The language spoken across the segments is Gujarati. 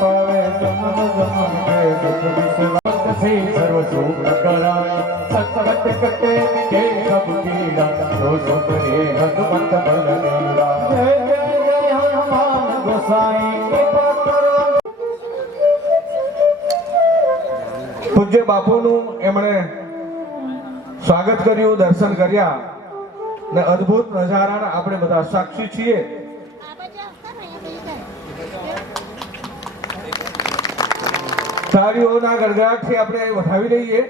પાવે જન્મ જન્મ કે દુઃખ વિશ્રાંત से सर्व सुख कराय सत्संग कटे के सब पीड़ा जो सुख रे हनुमंत बल मेरा जय जय जय हनुमान गोसाई कृपा करो। પૂજ્ય બાપુનું એમણે સ્વાગત કર્યું, દર્શન કર્યા ને અદ્ભુત નજારાના આપણે બધા સાક્ષી છીએ। તાળીઓના ગડગડાટથી આપણે વધાવી લઈએ।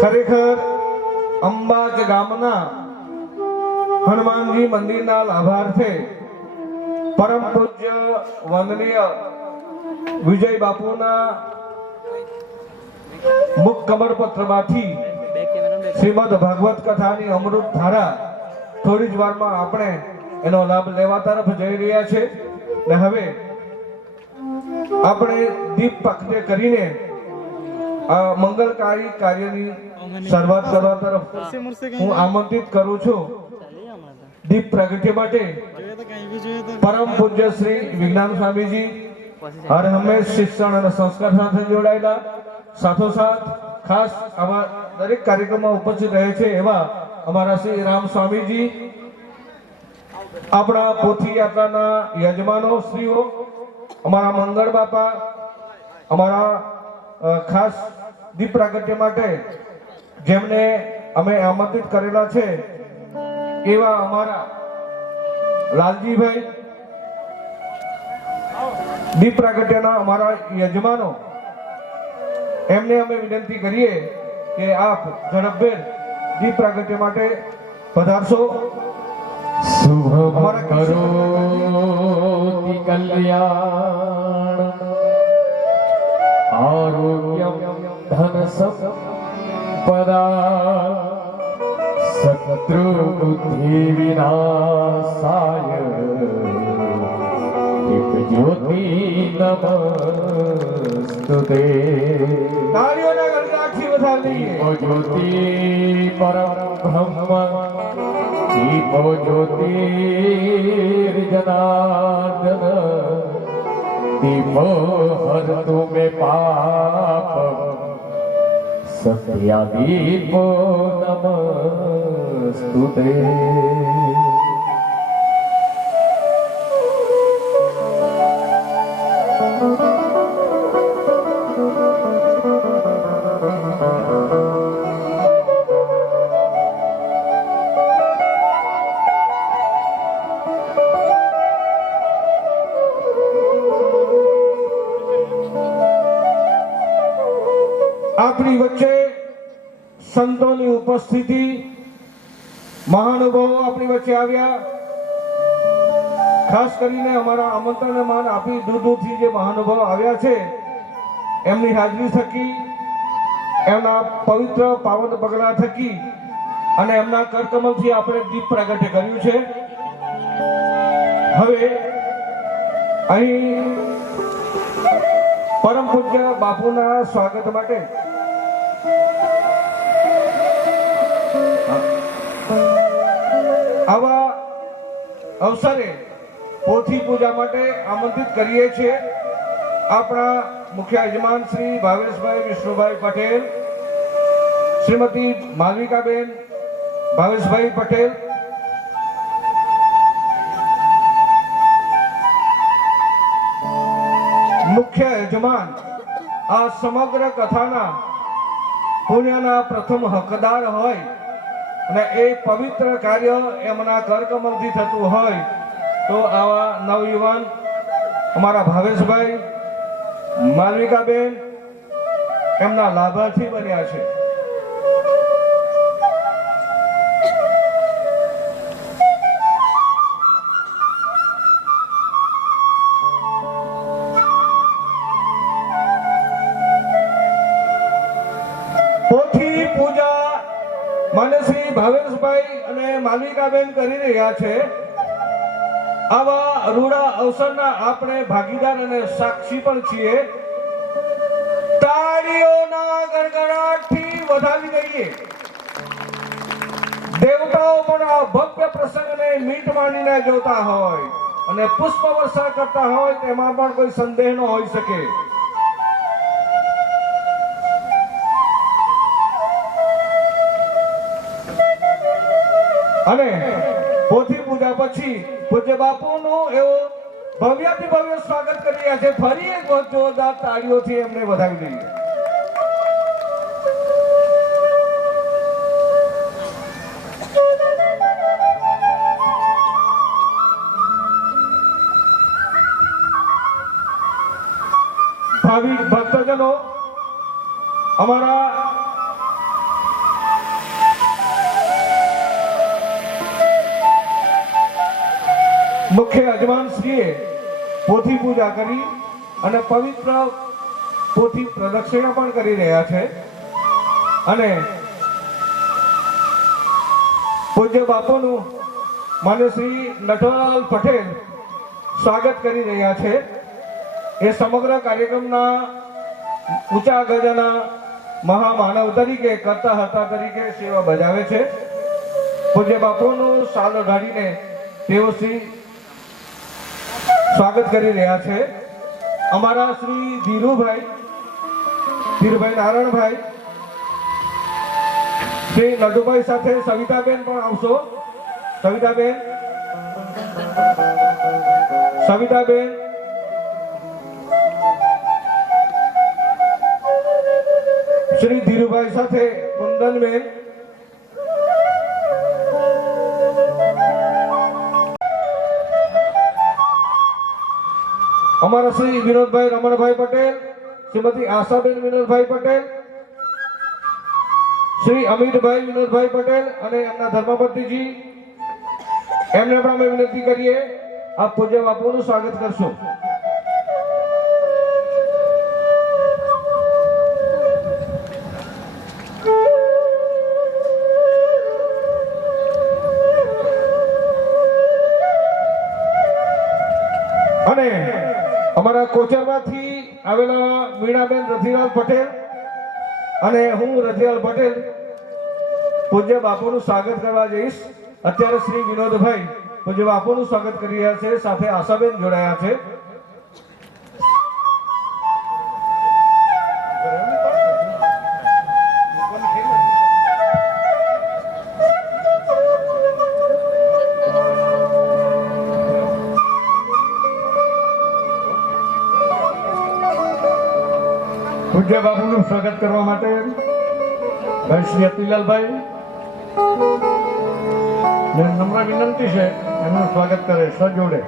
ખરેખર અંબાજ ગામના હનુમાનજી મંદિરના લાભાર્થે પરમ પૂજ્ય વંદનીય વિજય બાપુના મુખ કમળપત્રમાંથી શ્રીમદ ભાગવત કથાની અમૃત ધારા થોડી જ વારમાં આપણે એનો લાભ લેવા તરફ જઈ રહ્યા છે ને હવે આપણે દીપ પકડે કરીને આ મંગલકારી કાર્યની શરૂઆત કરવા તરફ હું આમંત્રિત કરું છું। દીપ પ્રગટ્ય માટે પરમ પૂજ્ય શ્રી વિજ્ઞાન સ્વામીજી હર હંમેશ શિક્ષણ અને સંસ્કાર સાથે જોડાયેલા, સાથોસાથ ખાસ આવા દરેક કાર્યક્રમમાં ઉપસ્થિત રહે છે એવા અમારા શ્રી રામ સ્વામીજી, આપણા પોથી યાત્રાના યજમાનો શ્રીઓ, અમારા મંગળ બાપા, અમારા ખાસ દીપ પ્રાગટ્ય માટે જેમને અમે આમંત્રિત કરેલા છે એવા અમારા લાલજીભાઈ, દીપ પ્રાગટ્યના અમારા યજમાનો, એમને અમે વિનંતી કરીએ કે આપ ઝડપભેર દીપ પ્રાગટ્ય માટે પધારશો। શુભ કરોતિ કલ્યાણ આરોગ્યમ ધન સંપદા શત્રુ બુદ્ધિ વિનાશાય દીપ જ્યોતિ નમસ્તુતે। તાળીઓના ગડગડાટથી વધાવી દઈએ। જ્યોતિ પરમ બ્રહ્મ દીપો જ્યોતિર્જનાર્દન દીપો હરતુ મે પાપ સત્યા દીપો નમસ્તુતે। આપણી વચ્ચે સંતોની ઉપસ્થિતિ, મહાનુભાવો આપણી વચ્ચે આવ્યા। ખાસ કરીને અમારા આમંત્રણને માન આપી દૂર દૂરથી જે મહાનુભાવો આવ્યા છે એમની હાજરી થકી, એમના પવિત્ર પાવન પગલા થકી અને એમના કરકમલથી આપણે દીપ પ્રાગટ્ય કર્યું છે। હવે અહીં પરમ પૂજ્ય બાપુના સ્વાગત માટે આવા અવસરે પોથી પૂજા માટે આમંત્રિત કરીએ છીએ આપણા મુખ્ય યજમાન શ્રી ભાવેશભાઈ વિષ્ણુભાઈ પટેલ, શ્રીમતી માલવિકાબેન ભાવેશભાઈ પટેલ, મુખ્ય યજમાન આ સમગ્ર કથાના પુણ્યના પ્રથમ હકદાર હોય અને એ પવિત્ર કાર્ય એમના કરકમલથી થતું હોય તો આવા નવયુવાન અમારા ભાવેશભાઈ, માલવિકાબેન એમના લાભાર્થી બન્યા છે। પોથી પૂજા માન્ય શ્રી ભાવેશભાઈ અને માલવિકાબેન કરી રહ્યા છે। આવા રૂડા અવસરના આપણે ભાગીદાર અને સાક્ષી પણ છીએ। તાળીઓના ગડગડાટથી વધાવી દઈએ। દેવતાઓ પણ આ ભવ્ય પ્રસંગને મીટ માનીને જોતા હોય અને પુષ્પ વર્ષા કરતા હોય તેમાં પણ કોઈ સંદેહ ન હોઈ શકે. અને પોથી પૂજા પછી પૂજ્ય બાપુનું એવું ભવ્યથી ભવ્ય સ્વાગત કરી રહ્યા છે. ફરી એક વખત જોરદાર તાળીઓથી એમને વધાવી દઈએ. ભાવિક ભક્તજનો, અમારા મુખ્ય યજમાનશ્રીએ પોથી પૂજા કરી અને પવિત્ર પોથી પ્રદક્ષિણા પણ કરી રહ્યા છે અને પૂજ્ય બાપુનું માન્ય શ્રી નટવરલાલ પટેલ સ્વાગત કરી રહ્યા છે. એ સમગ્ર કાર્યક્રમના ઊંચા ગજાના મહામાનવ તરીકે કરતા હતા તરીકે સેવા બજાવે છે. પૂજ્ય બાપુનું શાલ ઓઢાડીને તેઓ શ્રી સ્વાગત કરી રહ્યા છે. અમારા શ્રી ધીરુભાઈ નારાયણભાઈ, શ્રી નડુભાઈ સાથે સવિતાબેન પણ આવશો. સવિતાબેન શ્રી ધીરુભાઈ સાથે કુંદનબેન, અમારા શ્રી વિનોદભાઈ રમણભાઈ પટેલ, શ્રીમતી આશાબેન વિનોદભાઈ પટેલ, શ્રી અમિતભાઈ વિનોદભાઈ પટેલ અને એમના ધર્મપતિજી, એમને પણ અમે વિનંતી કરીએ આપ પૂજ્ય બાપુનું સ્વાગત કરશો. અને અમારા કોચરમાંથી આવેલા મીણાબેન રતિલાલ પટેલ અને હું રતિલાલ પટેલ પૂજ્ય બાપુનું સ્વાગત કરવા જઈશ. અત્યારે શ્રી વિનોદભાઈ પૂજ્ય બાપુનું સ્વાગત કરી રહ્યા છે, સાથે આશાબેન જોડાયા છે. પૂજ્ય બાપુનું સ્વાગત કરવા માટે ભાઈ શ્રી અતિલાલભાઈ નમ્ર વિનંતી છે એમનું સ્વાગત કરે સજોડે.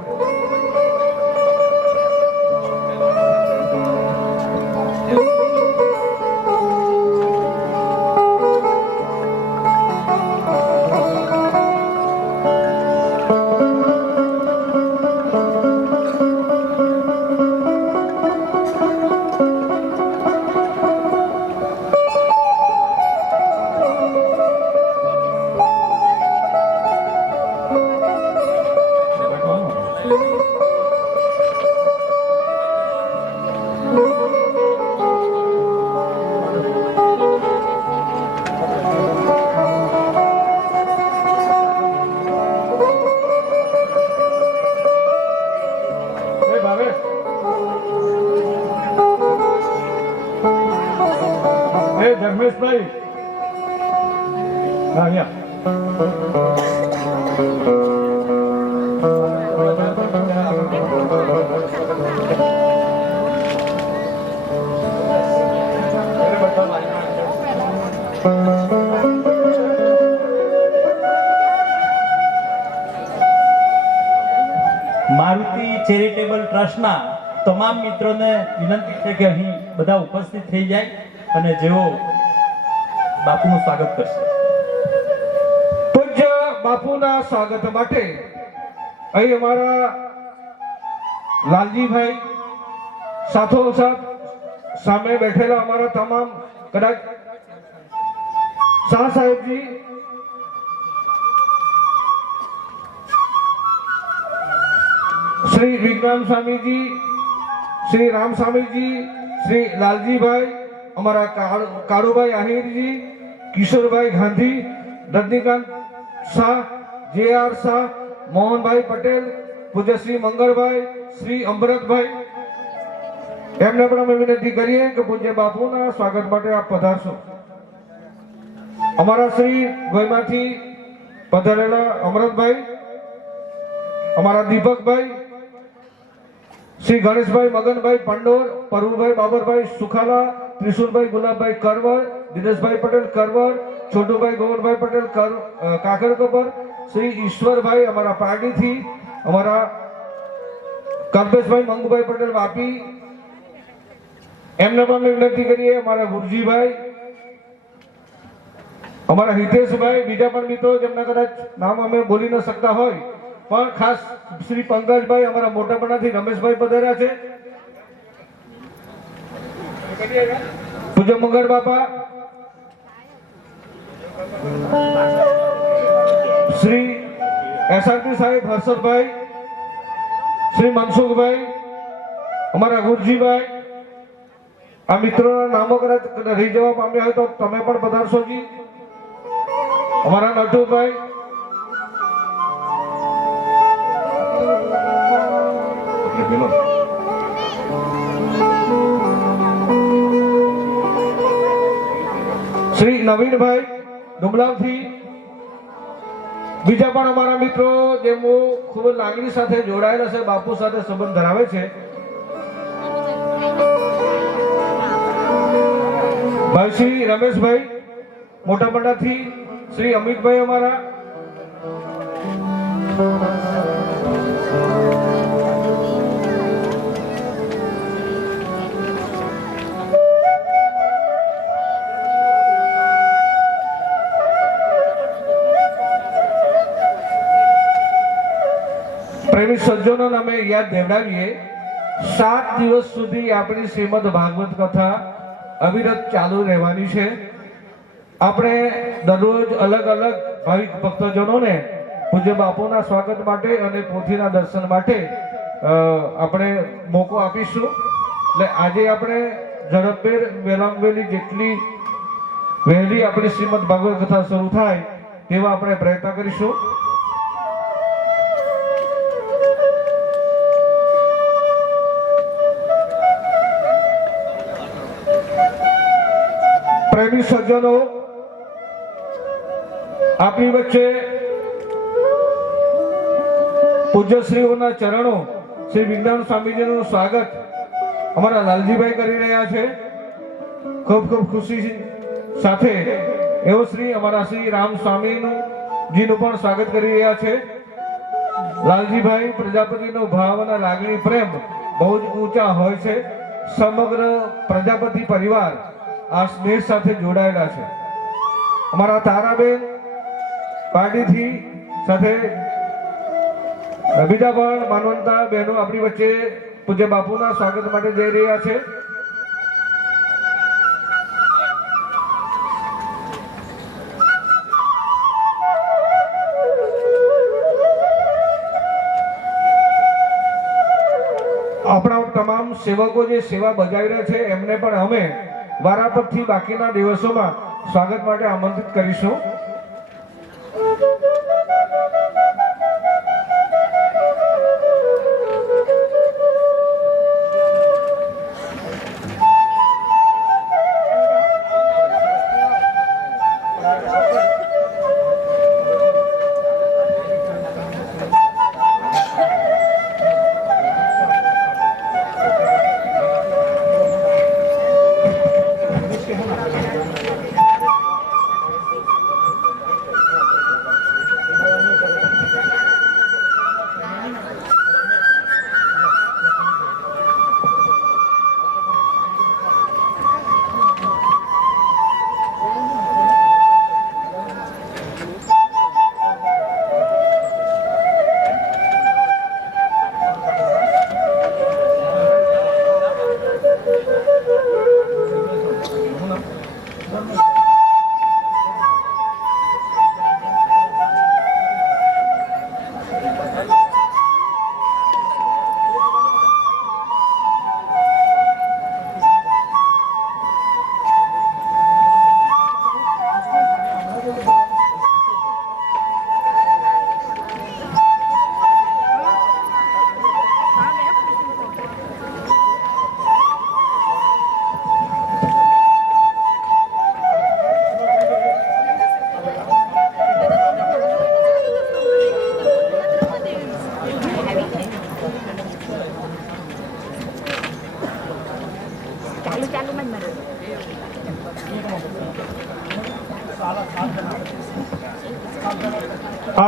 જગમેશભાઈ અહીંયા મારુતિ ચેરિટેબલ ટ્રસ્ટના તમામ મિત્રોને વિનંતી છે કે અહીં બધા ઉપસ્થિત થઈ જાય અને જેઓ બાપુનું સ્વાગત કરશે. પૂજ્ય બાપુના સ્વાગત માટે અહીં અમારા લાલજીભાઈ સાથોસાથ સામે બેઠેલા અમારા તમામ કદાચ શાહ સાહેબજી, શ્રી વિજ્ઞાન સ્વામીજી, શ્રી રામ સ્વામીજી, શ્રી લાલજીભાઈ, અમારા કાળુભાઈ આહિરજી, કિશોરભાઈ ગાંધી, રજનીકાંત શાહ, JR શાહ, મોહનભાઈ પટેલ, પૂજ્ય શ્રી મંગળભાઈ, શ્રી અમૃતભાઈ, એમને પણ અમે વિનંતી કરીએ કે પૂજ્ય બાપુના સ્વાગત માટે આપ પધારશો. અમારા શ્રી ગોયમાંથી પધારેલા અમૃતભાઈ, અમારા દીપકભાઈ, શ્રી ગણેશભાઈ મગનભાઈ પંડોર, પરવુભાઈ બાબરભાઈ સુખાલા, ત્રિશુલભાઈ ગુલાબભાઈ કરવર, દિનેશભાઈ પટેલ કરવર, છોટુભાઈ ગોવરભાઈ પટેલ કાકરકોપર, શ્રી ઈશ્વરભાઈ અમારા પારડીથી, અમારા કલ્પેશભાઈ મંગુભાઈ પટેલ વાપી, એમને પણ વિનંતી કરીએ. અમારા ગુરજીભાઈ, અમારા હિતેશભાઈ, બીજા પણ મિત્રો જેમના કદાચ નામ અમે બોલી ન શકતા હોય, પણ ખાસ શ્રી પંકજભાઈ, અમારા મોટાપણાથી રમેશભાઈ પધાર્યા છે. પૂજ્ય મંગળ બાપા, શ્રી એસઆરપી સાહેબ હર્ષદભાઈ, શ્રી મનસુખભાઈ, અમારા ગુરજીભાઈ, આ મિત્રોના નામો કદાચ રહી જવા પામ્યા હોય તો તમે પણ પધારશો જી. અમારા નટુભાઈ, શ્રી નવીનભાઈ ડુમલાવથી, બીજા પણ અમારા મિત્રો જેમ ખૂબ લાગણી સાથે જોડાયેલા છે, બાપુ સાથે સંબંધ ધરાવે છે. ભાઈ શ્રી રમેશભાઈ મોટાપડાથી, શ્રી અમિતભાઈ અમારા, પ્રેમી સજ્જનો અમે યાદ દેવડાવીએ. 7 દિવસ સુધી આપણી શ્રીમદ ભાગવત કથા અવિરત ચાલુ રહેવાની છે. આપણે દરરોજ અલગ અલગ ભાવિક ભક્તજનોને પૂજ્ય બાપુના સ્વાગત માટે અને પોથીના દર્શન માટે આપણે મોકો આપીશું. એટલે આજે આપણે ઝડપભેર વેલાંગવેલી જેટલી વહેલી આપણી શ્રીમદ ભાગવત કથા શરૂ થાય તેવા આપણે પ્રયત્ન કરીશું. પ્રેમી સજ્જનો, આપણી વચ્ચે પૂજ્યશ્રીઓના ચરણો શ્રી વિજ્ઞાન સ્વામીજીનું સ્વાગત અમારા લાલજીભાઈ કરી રહ્યા છે. ખૂબ ખૂબ ખુશી સાથે એવો શ્રી અમારા શ્રી રામ સ્વામીનું જીનું પણ સ્વાગત કરી રહ્યા છે. લાલજીભાઈ પ્રજાપતિનો ભાવ અને લાગણી પ્રેમ બહુ જ ઊંચા હોય છે. સમગ્ર પ્રજાપતિ પરિવાર આ સ્નેહ સાથે જોડાયેલા છે. અમારા તારાબેન પાર્ટીથી સાથે બીજા પણ માનવંતા બહેનો આપણી વચ્ચે પૂજ્ય બાપુના સ્વાગત માટે જઈ રહ્યા છે. આપણા તમામ સેવકો જે સેવા બજાવી રહ્યા છે એમને પણ અમે વારાફરતી બાકીના દિવસોમાં સ્વાગત માટે આમંત્રિત કરીશું.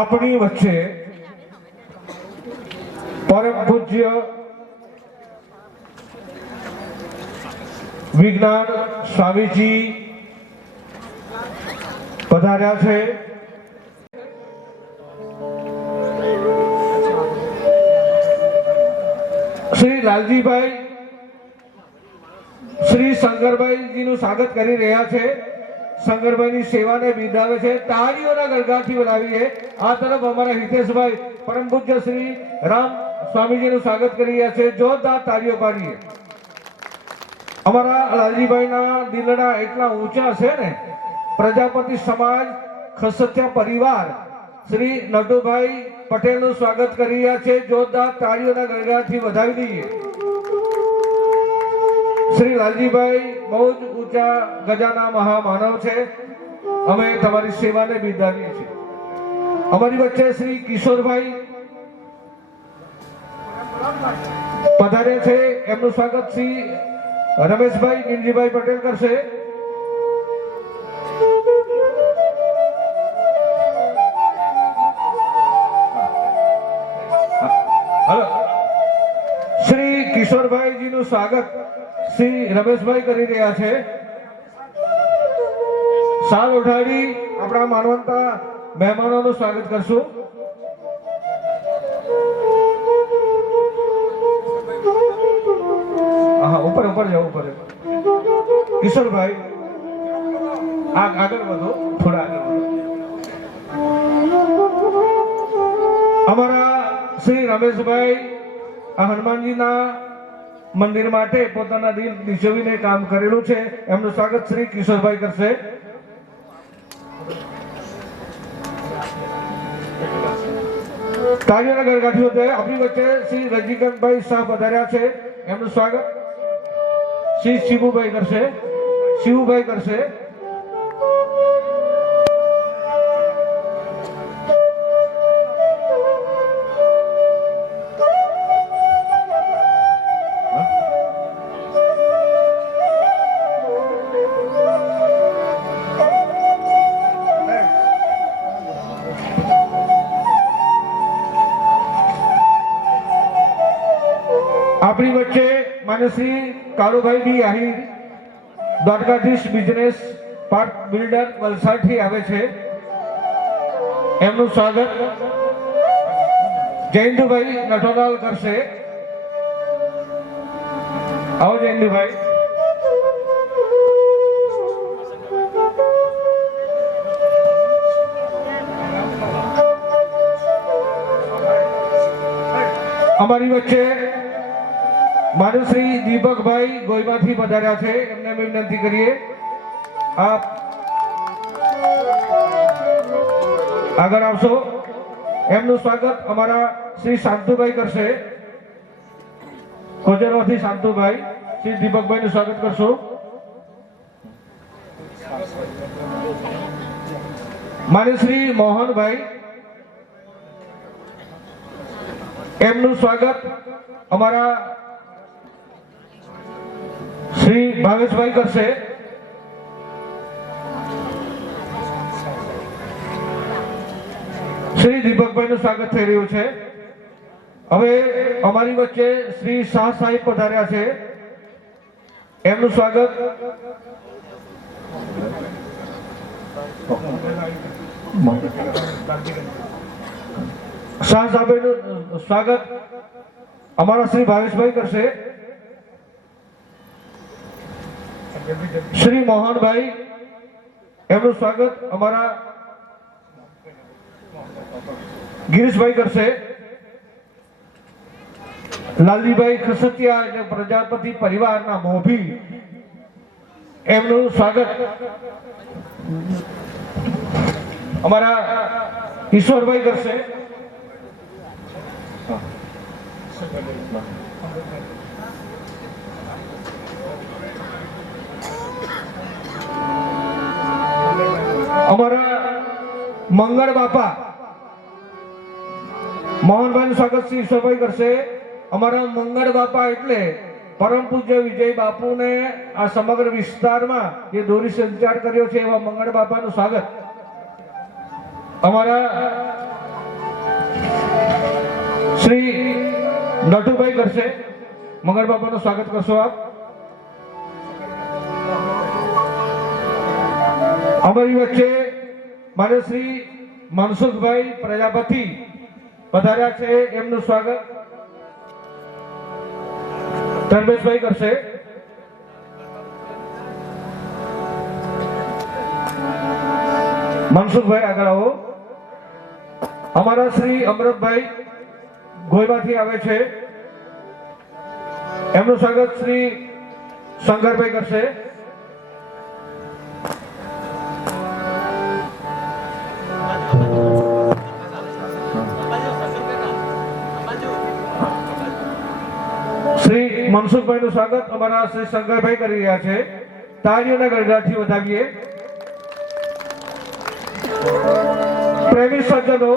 આપણી વચ્ચે પરમ પૂજ્ય વિજ્ઞાન સ્વામીજી પધાર્યા છે. શ્રી લાલજીભાઈ શ્રી શંકરભાઈજીનું સ્વાગત કરી રહ્યા છે. શંકરભાઈની સેવાને બિરદાવે છે. તાળીઓના ગળગાથી બોલાવીએ. આ તરફ અમારા હિતેશભાઈ પરમ પૂજ્ય શ્રી રામ સ્વામીજીનું સ્વાગત કરી રહ્યા છે. જોરદાર તાળીઓ પાડીએ. અમારા લાલજીભાઈના દિલડા એટલા ઊંચા છે ને, પ્રજાપતિ સમાજ ખસત્યા પરિવાર શ્રી નટુભાઈ પટેલનું સ્વાગત કરી રહ્યા છે. જોરદાર તાળીઓના ગળગાથી વધાવી દઈએ. શ્રી લાલજીભાઈ બહુ જ ઊંચા ગજાના મહામાનવ છે. અમે તમારી સેવાને બિરદાવીએ છીએ. અમારી વચ્ચે શ્રી કિશોરભાઈ પધારે છે. એમનું સ્વાગત શ્રી રમેશભાઈ ગિરજીભાઈ પટેલ કરશે. શ્રી કિશોરભાઈજીનું સ્વાગત શ્રી રમેશભાઈ કરી રહ્યા છે. સાલ ઉઠાવી આપણા માનવંતા મહેમાનોનું સ્વાગત કરશું. હા, ઉપર ઉપર જાઓ, ઉપર. કિશોરભાઈ આગળ વધો, થોડા આગળ વધો. અમારા શ્રી રમેશભાઈ આ હનુમાનજીના મંદિર માટે પોતાના દિલ નીચોવીને કામ કરેલું છે. એમનું સ્વાગત શ્રી કિશોરભાઈ કરશે. તાળીઓના ગળગાંઠીઓ છે. આપણી વચ્ચે શ્રી રજનીકાંતભાઈ શાહ પધાર્યા છે. એમનું સ્વાગત શ્રી શિવુભાઈ કરશે. શિવુભાઈ કરશે. આપણી વચ્ચે માન્ય Shri Kalubhai B Ahir Dwarkadhish business park builder વલસાડથી આવે છે. એમનું સ્વાગત જયંતુભાઈ નટોલાલ કરશે. આવો જયંતુભાઈ. અમારી વચ્ચે મારું શ્રી દીપકભાઈ ગોઈમાંથી પધાર્યા છે. એમને અમે વિનંતી કરીએ આપ આગળ આવશો. એમનું સ્વાગત અમારા શ્રી શાંતુભાઈ કરશે. કોચરવાથી શાંતુભાઈ શ્રી દીપકભાઈનું સ્વાગત કરશો. મારે શ્રી મોહનભાઈ એમનું સ્વાગત અમારા શ્રી ભાવેશભાઈ કરશે. શ્રી દીપકભાઈનું સ્વાગત થઈ રહ્યું છે. હવે અમારી વચ્ચે શ્રી શાહ સાહેબ પધાર્યા છે. એમનું સ્વાગત શાહ સાહેબનું સ્વાગત અમારા શ્રી ભાવેશભાઈ કરશે. શ્રી મોહનભાઈ એમનું સ્વાગત અમારા ગિરીશભાઈ કરશે. લાલજીભાઈ ખસતિયા એટલે પ્રજાપતિ પરિવારના મોભી એમનું સ્વાગત અમારા ઈશ્વરભાઈ કરશે. અમારા મંગળ બાપા મોહનભાઈનું સ્વાગત શ્રી ઈશ્વરભાઈ કરશે. અમારા મંગળ બાપા એટલે પરમ પૂજ્ય વિજય બાપુને આ સમગ્ર વિસ્તારમાં જે દોરી સંચાર કર્યો છે એવા મંગળ બાપાનું સ્વાગત અમારા શ્રી નટુભાઈ કરશે. મંગળ બાપાનું સ્વાગત કરશો આપ. અમારી વચ્ચે મારે શ્રી મનસુખભાઈ પ્રજાપતિ પધાર્યા છે, એમનું સ્વાગત ધર્મેશભાઈ કરશે. મનસુખભાઈ આગળ આવો. અમારા શ્રી અમૃતભાઈ ગોયમાંથી આવે છે, એમનું સ્વાગત શ્રી શંકરભાઈ કરશે. શ્રી મનસુખભાઈ નું સ્વાગત અમારા શ્રી શંકરભાઈ કરી રહ્યા છે. તાળીઓના ગણગણાટથી વધાવીએ. પ્રેમી સજ્જનો,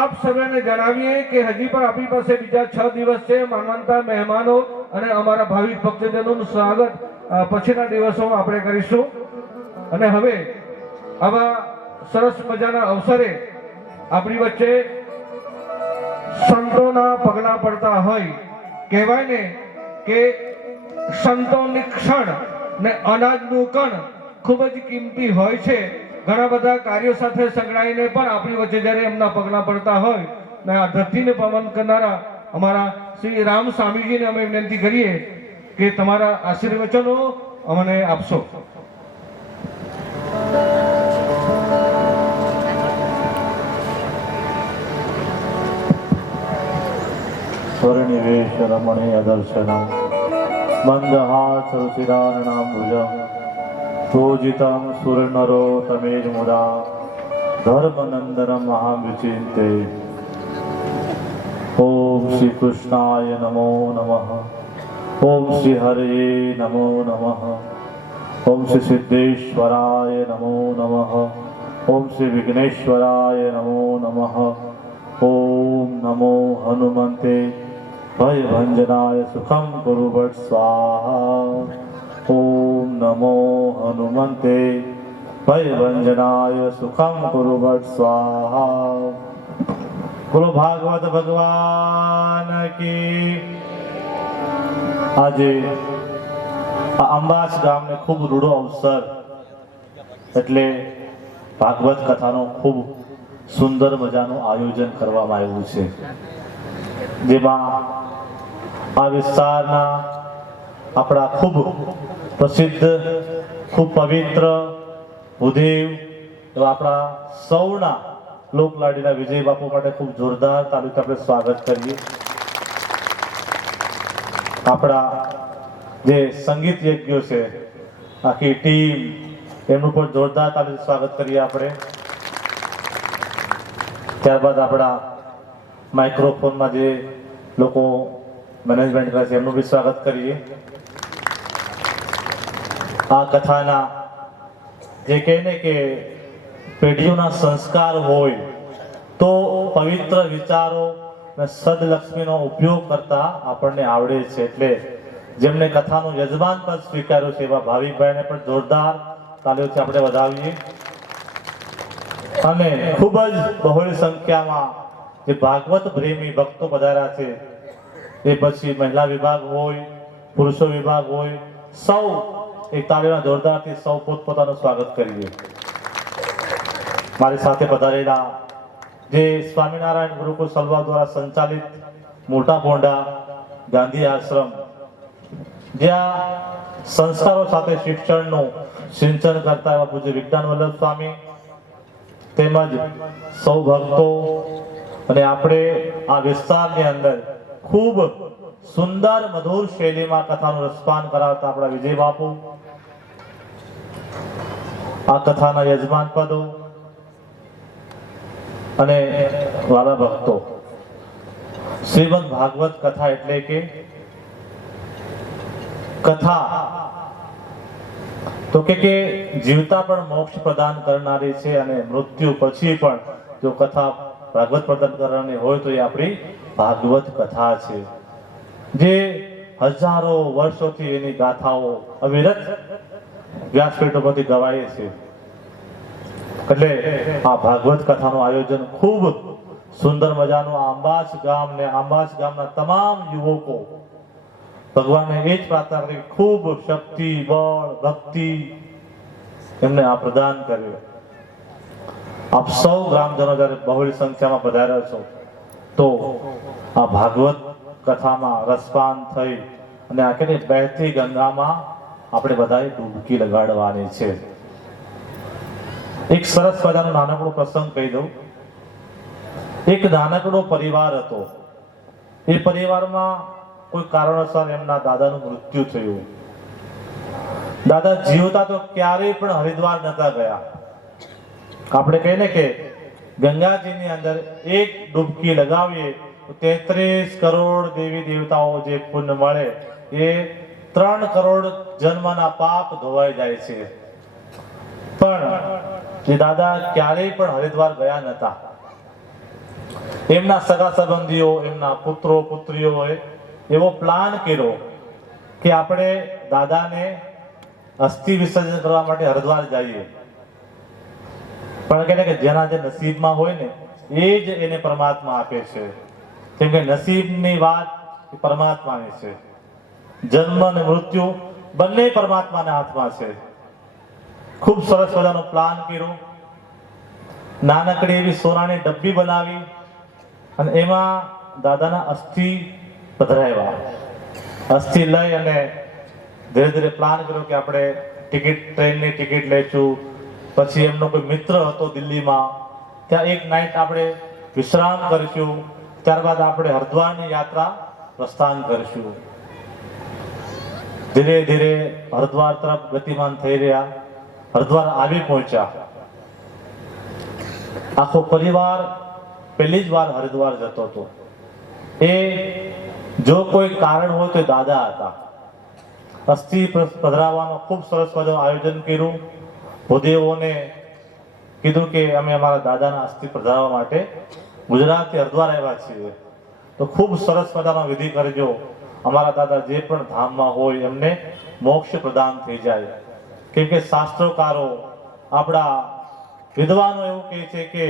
આપ સર્વેને જણાવીએ કે હજી પણ આપણી પાસે બીજા 6 દિવસ છે. માનવંતા મહેમાનો અને અમારા ભાવિક ભક્તજનોનું સ્વાગત પછીના દિવસોમાં આપણે કરીશું. અને હવે આવા સરસ મજાના અવસરે આપણી વચ્ચે સંતોના પગલા પડતા હોય. કહેવાય ને કે સંતોની ક્ષણ ને અનાજનું કણ ખૂબ જ કિંમતી હોય છે. ઘણા બધા કાર્યો સાથે સંકળાઈને પણ આપણી વચ્ચે જ્યારે એમના પગલા પડતા હોય ને આ ધરતીને પવન કરનારા અમારા શ્રી રામ સ્વામીજીને અમે વિનંતી કરીએ કે તમારા આશીર્વચનો અમને આપશો. સ્વર્ણિવેશ રમણીય દર્શનમ મંદહાસ રુચિરાનનાંબુજમ પૂજિતમ સુરનરો તમેજ મુદા ધર્મનંદનમ અહં વિચિંતે. ઓમ શ્રી કૃષ્ણાય નમો નમઃ. ઓમ શ્રી હરયે નમો નમઃ. ઓમ શ્રી સિદ્ધેશ્વરાય નમો નમઃ. ઓમ શ્રી વિઘ્નેશ્વરાય નમો નમઃ. ઓમ નમો હનુમંતે ભયભંજનાય સુખમ ગુરુ ભટ્ટ સ્વાહા. ઓમ નમો હનુમંતે ભયભંજનાય સુખમ ગુરુ ભટ્ટ સ્વાહા. બોલો ભાગવત ભગવાન કી. આજે આ અંબાસ ગામને ખૂબ રૂડો અવસર એટલે ભાગવત કથાનો ખૂબ સુંદર મજાનું આયોજન કરવામાં આવ્યું છે, જેમાં આ વિસ્તારના આપણા ખૂબ પ્રસિદ્ધ, ખૂબ પવિત્ર ભૂદેવ એવા આપણા સૌના લોકલાડીના વિજય બાપુ માટે ખૂબ જોરદાર તાલીમથી આપણે સ્વાગત કરીએ. આપણા જે સંગીત યજ્ઞો છે, આખી ટીમ, એમનું પણ જોરદાર તાલીમથી સ્વાગત કરીએ આપણે. ત્યારબાદ આપણા માઇક્રોફોનમાં જે લોકો મેનેજમેન્ટ કરે છે એમનું બી સ્વાગત કરીએ. આ કથાના જે કહે ને કે પેઢીઓના સંસ્કાર હોય તો પવિત્ર વિચારો અને સદલક્ષ્મીનો ઉપયોગ કરતા આપણને આવડે છે. એટલે જેમને કથાનું યજમાન પદ સ્વીકાર્યું છે એવા ભાવિકભાઈને પણ જોરદાર તાલીઓથી આપણે વધાવીએ. અને ખૂબ જ બહોળી સંખ્યામાં જે ભાગવત પ્રેમી ભક્તો પધાર્યા છે, એ પછી મહિલા વિભાગ હોય, પુરુષો વિભાગ હોય, સૌ એક તાળીઓના જોરદારથી સૌ પોતપોતાનું સ્વાગત કરીએ. મારી સાથે પધારેલા જે સ્વામિનારાયણ ગુરુકુળ સલવા દ્વારા સંચાલિત મોટા પોંડા ગાંધી આશ્રમ, જ્યાં સંસ્કારો સાથે શિક્ષણનું સિંચન કરતા એવા પૂજ્ય વિજ્ઞાન વલ્લભ સ્વામી, તેમજ સૌ ભક્તો અને આપણે આ વિસ્તારની અંદર ખૂબ સુંદર મધુર શૈલીમાં કથાનું રસપાન કરાવતા આપણા વિજય બાપુ, આ કથાના યજમાન પદો અને વાલા ભક્તો. શ્રીમદ ભાગવત કથા એટલે કે કથા તો કે જીવતા પણ મોક્ષ પ્રદાન કરનારી છે, અને મૃત્યુ પછી પણ જો કથા ભાગવત પ્રદાન કરવાની હોય તો એ આપણી ભાગવત કથા છે, જે હજારો વર્ષોથી એની ગાથાઓ અવિરત વ્યાસપીઠો પરથી ગવાય છે. એટલે આ ભાગવત કથાનું આયોજન ખૂબ સુંદર મજાનું આંબાસ ગામ ને આંબાસ ગામના તમામ યુવકો ભગવાનને એ જ પ્રાર્થના કરી ખૂબ શક્તિ બળ ભક્તિ એમને આ પ્રદાન કર્યું. આપ સૌ ગ્રામજનો જ્યારે બહોળી સંખ્યામાં પધાર્યા છો તો આ ભાગવત કથામાં રસપાન થઈ અને આ કેટલી બહેતી ગંગામાં આપણે બધાએ ડૂબકી લગાડવાની છે. એક સરસ મજાનો નાનકડો પ્રસંગ કહી દઉં. એક નાનકડો પરિવાર હતો. એ પરિવારમાં કોઈ કારણોસર એમના દાદાનું મૃત્યુ થયું. દાદા જીવતા તો ક્યારેય પણ હરિદ્વાર નતા ગયા. આપણે કહીએ ને કે ગંગાજીની અંદર એક ડૂબકી લગાવીએ તો 33 કરોડ દેવી દેવતાઓ જે પુણ્ય મળે એ 3 કરોડ જન્મના પાપ ધોવાઈ જાય છે. પણ જે દાદા ક્યારેય પણ હરિદ્વાર ગયા નતા. એમના સગા સંબંધીઓ એમના પુત્રો પુત્રીઓએ એવો પ્લાન કર્યો કે આપણે દાદાને અસ્થિ વિસર્જન કરવા માટે હરિદ્વાર જઈએ. પણ કહે કે જેના જે નસીબમાં હોય ને એ જ એને પરમાત્મા આપે છે. કેમ કે નસીબની વાત પરમાત્માની છે. જન્મ અને મૃત્યુ બંને પરમાત્માના હાથમાં છે. ખૂબ સરસ મજાનો પ્લાન કર્યો. નાનકડી એવી સોનાની ડબ્બી બનાવી અને એમાં દાદાના અસ્થિ પધરાવ્યા. અસ્થિ લઈ અને ધીરે ધીરે પ્લાન કર્યો કે આપણે ટ્રેનની ટિકિટ લઈશું. પછી એમનો કોઈ મિત્ર હતો દિલ્હીમાં, ત્યાં એક નાઈટ આપણે વિશ્રામ કરીશું. ત્યારબાદ આપણે હરિદ્વારની યાત્રા પ્રસ્થાન કરીશું. ધીરે ધીરે હરિદ્વાર તરફ ગતિમાન થઈ રહ્યા. હરિદ્વાર આવી પહોંચ્યા. આખો પરિવાર પહેલી જ વાર હરિદ્વાર જતો હતો. એ જો કોઈ કારણ હોય તો દાદા હતા. અસ્થિ પધરાવવાનો ખૂબ સરસ મજાનું આયોજન કર્યું. ભૂદેવોને કીધું કે અમે અમારા દાદાના અસ્થિ પધરાવવા માટે ગુજરાતથી હરિદ્વાર આવ્યા છીએ, તો ખૂબ સરસ મજાનો વિધિ કરજો. અમારા દાદા જે પણ ધામમાં હોય એમને મોક્ષ પ્રદાન થઈ જાય. કેમ કે શાસ્ત્રોકારો આપણા વિદ્વાનો એવું કહે છે કે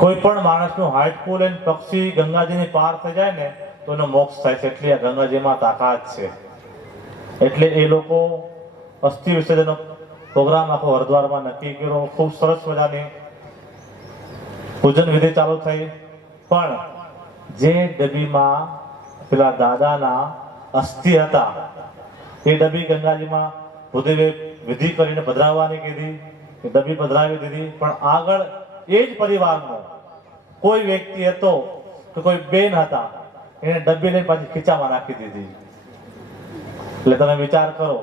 કોઈ પણ માણસનું હાડકું લઈને પક્ષી ગંગાજીની પાર થઈ જાય ને તો એનો મોક્ષ થાય છે. એટલી આ ગંગાજીમાં તાકાત છે. એટલે એ લોકો અસ્થિ વિસર્જનનો પ્રોગ્રામ આખો હરિદ્વારમાં નક્કી કર્યો. ખૂબ સરસ મજાની પૂજન વિધિ ચાલુ થઈ. પણ જે ડબ્બીમાં પેલા દાદાના અસ્થિ હતા એ ડબ્બી ગંગાજીમાં ભૂદેવે વિધિ કરીને પધરાવવાની કીધી. એ ડબ્બી પધરાવી દીધી. પણ આગળ એ જ પરિવારનો કોઈ વ્યક્તિ હતો કે કોઈ બેન હતા, એને ડબ્બી લઈને પાછી ખીચામાં નાખી દીધી. એટલે તમે વિચાર કરો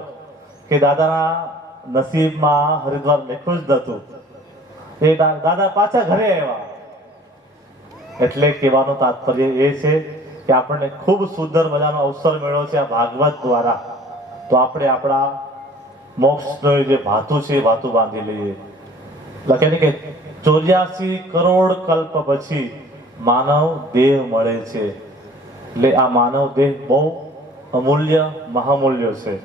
કે દાદાના નસીબમાં હરિદ્વાર લખ્યું જ નતું. એ દાદા પાછા ઘરે આવ્યા. એટલે કહેવાનું તાત્પર્ય એ છે કે આપણને ખૂબ સુંદર મજાનો અવસર મળ્યો છે આ ભાગવત દ્વારા. તો આપણે આપણા મોક્ષનો જે ભાતું છે એ ભાતું બાંધી લઈએ. લખે કે 84 કરોડ કલ્પ પછી માનવ દેહ મળે છે. એટલે આ માનવ દેહ બહુ અમૂલ્ય મહામૂલ્ય છે.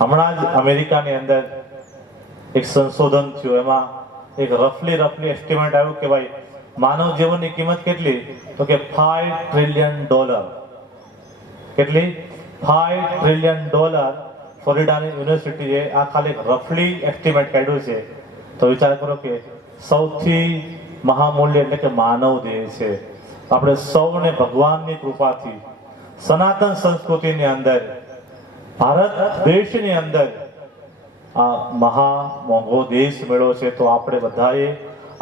હમણાં જ અમેરિકાની અંદર એક સંશોધન થયું. એમાં એક રફલી એસ્ટિમેટ આવ્યું કે ભાઈ માનવ જીવનની કિંમત કેટલી? તો કે $5 ટ્રિલિયન. કેટલી? $5 ટ્રિલિયન. ફ્લોરિડાની યુનિવર્સિટીએ આ ખાલી રફલી એસ્ટિમેટ કાઢ્યું છે. તો વિચાર કરો કે સૌથી મહામૂલ્ય એટલે કે માનવ દેહ છે. આપણે સૌને ભગવાનની કૃપાથી સનાતન સંસ્કૃતિની અંદર ભારત દેશની અંદર આ મહા મોંઘો દેશ મળ્યો છે. તો આપણે બધાએ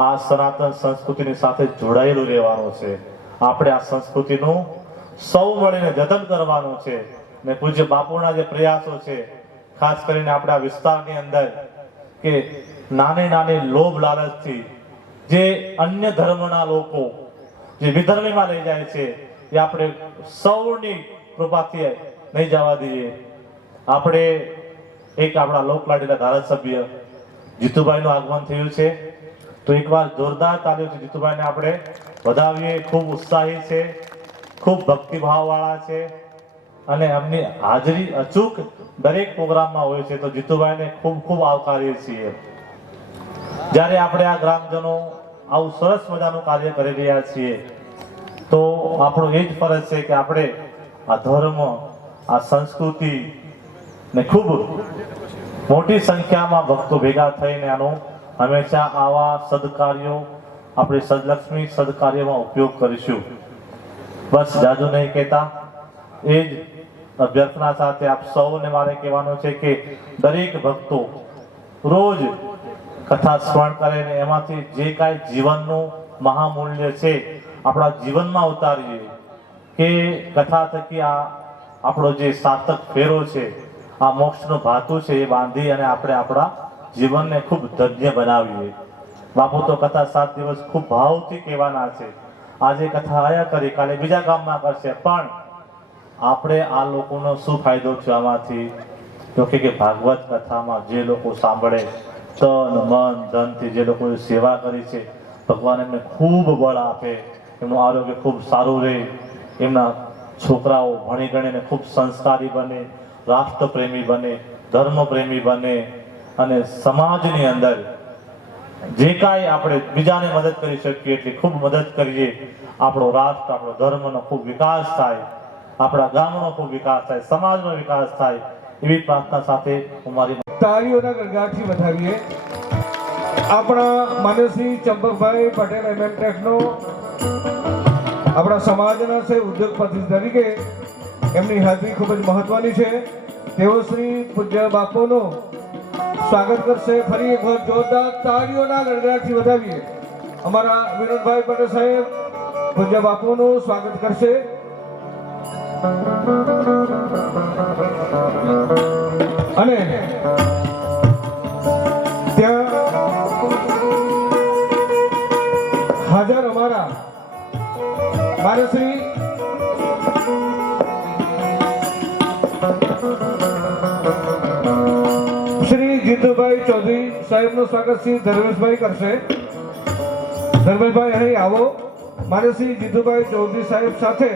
આ સનાતન સંસ્કૃતિની સાથે જોડાયેલું રહેવાનું છે. આપણે આ સંસ્કૃતિનું સૌ મળીને જતન કરવાનું છે. ને પૂજ્ય બાપુના જે પ્રયાસો છે, ખાસ કરીને આપણે આ વિસ્તારની અંદર કે નાની લોભ લાલચથી જે અન્ય ધર્મના લોકો જે વિધર્મીમાં લઈ જાય છે એ આપણે સૌની કૃપાથી નહીં જવા દઈએ. આપણે એક આપણા લોકલાડીલા ધારાસભ્ય જીતુભાઈનું આગમન થયું છે. તો એકવાર જોરદાર તાળીઓથી જીતુભાઈને આપણે વધાવીએ. ખૂબ ઉત્સાહી છે, ખૂબ ભક્તિભાવ વાળા છે અને એમની હાજરી અચૂક દરેક પ્રોગ્રામમાં હોય છે. તો જીતુભાઈને ખૂબ આવકારીએ છીએ. જ્યારે આપણે આ ગ્રામજનો આવું સરસ મજાનું કાર્ય કરી રહ્યા છીએ, તો આપણો એ જ ફરજ છે કે આપણે આ ધર્મ, આ સંસ્કૃતિ ને ખૂબ મોટી સંખ્યામાં ભક્તો ભેગા થઈને આનો હંમેશા આવા સદકાર્યો, આપણી સદલક્ષ્મી સદકાર્યમાં ઉપયોગ કરીશું. બસ જાજુ નહીં કહેતા, એ જ અભ્યર્થના સાથે આપ સૌને મારે કહેવાનું છે કે દરેક ભક્તો રોજ કથા સ્મરણ કરે ને એમાંથી જે કાંઈ જીવનનું મહામૂલ્ય છે આપણા જીવનમાં ઉતારીએ, કે કથા થકી આ આપણો જે સાર્થક ફેરો છે, આ મોક્ષનું ભાતું છે, એ બાંધી અને આપણે આપણા જીવનને ખૂબ ધન્ય બનાવીએ. બાપુ તો કથા 7 દિવસ ખૂબ ભાવથી કહેવાના છે. આજે કથા આયા કરી, કાલે બીજા ગામમાં કરશે, પણ આપણે આ લોકોનો શું ફાયદો છે આમાંથી? તો કે ભાગવત કથામાં જે લોકો સાંભળે, તન મન ધનથી જે લોકોએ સેવા કરી છે, ભગવાન એમને ખૂબ બળ આપે, એમનું આરોગ્ય ખૂબ સારું રહે, એમના છોકરાઓ ભણી ગણીને ખૂબ સંસ્કારી બને, રાષ્ટ્રપ્રેમી બને, ધર્મપ્રેમી બને, અને સમાજની અંદર જે કાંઈ આપણે બીજાને મદદ કરી શકીએ એટલી ખૂબ મદદ કરીએ. આપણો રાષ્ટ્ર, આપણો ધર્મનો ખૂબ વિકાસ થાય, આપણા ગામનો ખૂબ વિકાસ થાય, સમાજનો વિકાસ થાય, એવી પ્રાર્થના સાથે હું મારી તાળીઓના ગણગાટથી વધાવીએ આપણા માનસી ચંપકભાઈ પટેલ એમએમટેકનો આપણા સમાજના છે ઉદ્યોગપતિ તરીકે એમની હાજરી ખૂબ જ મહત્વની છે. તેઓ શ્રી પૂજ્ય બાપુનું સ્વાગત કરશે. ફરી એક વખત જોરદાર તાળીઓના ગણગણાટથી વધાવીએ. અમારા વિનોદભાઈ પટેલ સાહેબ પૂજ્ય બાપુનું સ્વાગત કરશે. અને ત્યાં હાજર અમારા માનશ્રી શ્રી જીતુભાઈ ચૌધરી સાહેબનું સ્વાગત શ્રી ધર્મેશભાઈ કરશે. ધર્મેશભાઈ અહીં આવો. માનશ્રી જીતુભાઈ ચૌધરી સાહેબ સાથે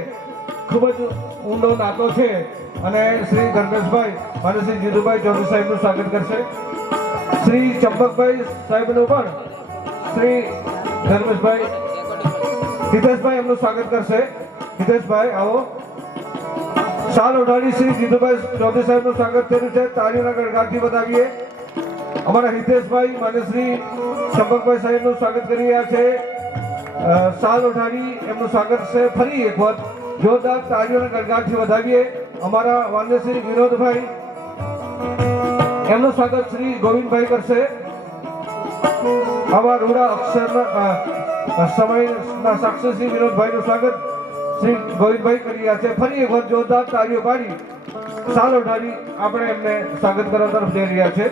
ખૂબ જ ઊંડો નાતો છે અને શ્રી ધર્મેશભાઈ માનશ્રી જીતુભાઈ ચૌધરી સાહેબનું સ્વાગત કરશે. શ્રી ચંપકભાઈ સાહેબનું પણ શ્રી ધર્મેશભાઈ હિતેશભાઈ એમનું સ્વાગત કરશે. હિતેશભાઈ આવો. શાલ ઓઢાડી શ્રી જીતુભાઈ ચૌધરી સાહેબનું સ્વાગત કર્યું છે. તાળીઓના ગણગાટથી વધાવીએ. અમારા હિતેશભાઈ માનશ્રી ચંપકભાઈ સાહેબનું સ્વાગત કરી રહ્યા છે. શાલ ઓઢાડી એમનું સ્વાગત છે. ફરી એક વખત જોરદાર તાળીઓના ગણગાટથી વધાવીએ. અમારા વાન્યશ્રી વિનોદભાઈ એમનું સ્વાગત શ્રી ગોવિંદભાઈ કરશે. આવા રૂડા અક્ષરના સમયના સાક્ષી શ્રી વિનોદભાઈનું સ્વાગત શ્રી ગોવિંદભાઈ કરી રહ્યા છે. ફરી એક વખત જોરદાર તાળીઓ પાડી શાલ ઓઢાડી આપણે એમને સ્વાગત કરવા તરફ જઈ રહ્યા છે.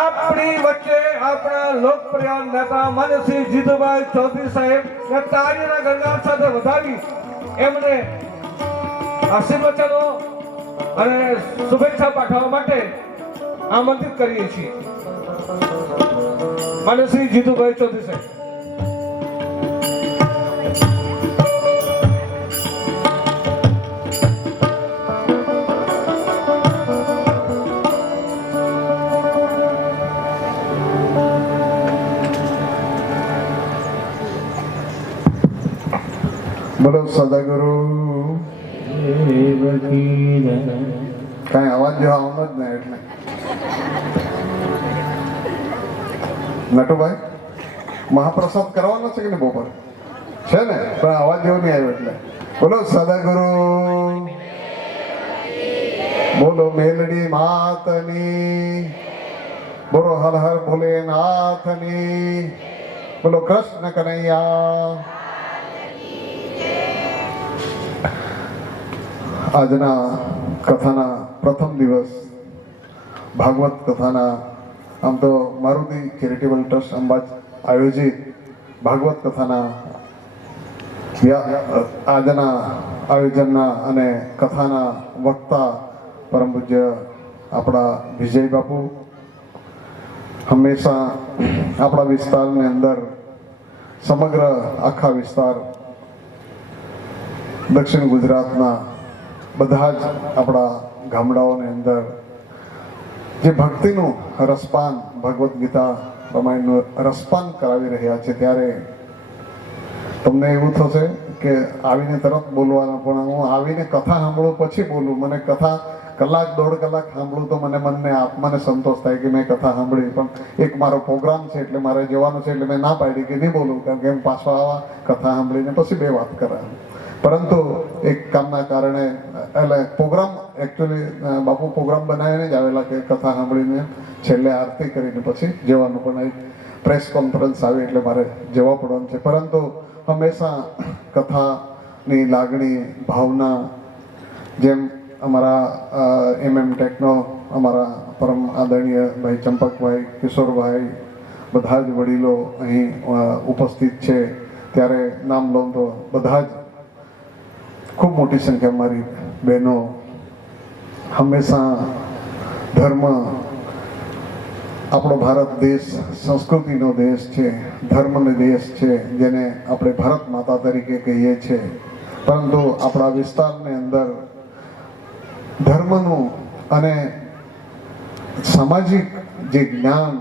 આપણી વચ્ચે આપણા લોકપ્રિય નેતા માનશ્રી જીતુભાઈ ચૌધરી સાહેબ તાળીઓના ગણગાટ સાથે વધાવી એમને આશીર્વચનો અને શુભેચ્છા પાઠવવા માટે આમંત્રિત કરીએ છીએ. માનશ્રી જીતુભાઈ ચૌધરી સાહેબ. બોલો સદાગુરુ. કઈ અવાજ જો આવનો જ નહીં એટલે નટુભાઈ મહાપ્રસાદ કરવાનો છે કે નહીં બપોર છે ને, પણ અવાજ જેવો નહીં આવ્યો એટલે બોલો સદાગુરુ. બોલો મેલડી માતની, બોલો હર હર ભોલેનાથની, બોલો કૃષ્ણ કનૈયા. આજના કથાના પ્રથમ દિવસ ભાગવત કથાના, આમ તો મારુતિ ચેરિટેબલ ટ્રસ્ટ અંબાજ આયોજિત ભાગવત કથાના આજના આયોજનના અને કથાના વક્તા પરમ પૂજ્ય આપણા વિજય બાપુ હંમેશા આપણા વિસ્તારની અંદર, સમગ્ર આખા વિસ્તાર દક્ષિણ ગુજરાતના બધા જ આપણા ગામડાઓની અંદર જે ભક્તિનું રસપાન, ભગવદ્ ગીતા રામાયણનું રસપાન કરાવી રહ્યા છે, ત્યારે તમને એવું થશે કે આવીને તરત બોલવાના, પણ હું આવીને કથા સાંભળું પછી બોલું. મને કથા કલાક દોઢ કલાક સાંભળું તો મને આત્માને સંતોષ થાય કે મેં કથા સાંભળી. પણ એક મારો પ્રોગ્રામ છે એટલે મારે જવાનું છે, એટલે મેં ના પાડી કે નહીં બોલું, કારણ કે એમ પાછો આવા કથા સાંભળીને પછી બે વાત કરે. પરંતુ એક કામના કારણે, એટલે પ્રોગ્રામ એકચ્યુઅલી બાપુ પ્રોગ્રામ બનાવીને જ આવેલા કે કથા સાંભળીને છેલ્લે આરતી કરીને પછી જવાનું, પણ એક પ્રેસ કોન્ફરન્સ આવી એટલે મારે જવા પડવાનું છે. પરંતુ હંમેશા કથાની લાગણી, ભાવના, જેમ અમારા MM.Tech અમારા પરમ આદરણીય ભાઈ ચંપકભાઈ, કિશોરભાઈ, બધા જ વડીલો અહીં ઉપસ્થિત છે, ત્યારે નામ લઉં તો બધા જ ખૂબ મોટી સંખ્યા મારી બહેનો હંમેશા ધર્મ, આપણો ભારત દેશ સંસ્કૃતિનો દેશ છે, ધર્મનો દેશ છે, જેને આપણે ભારત માતા તરીકે કહીએ છીએ. પરંતુ આપણા વિસ્તારની અંદર ધર્મનું અને સામાજિક જે જ્ઞાન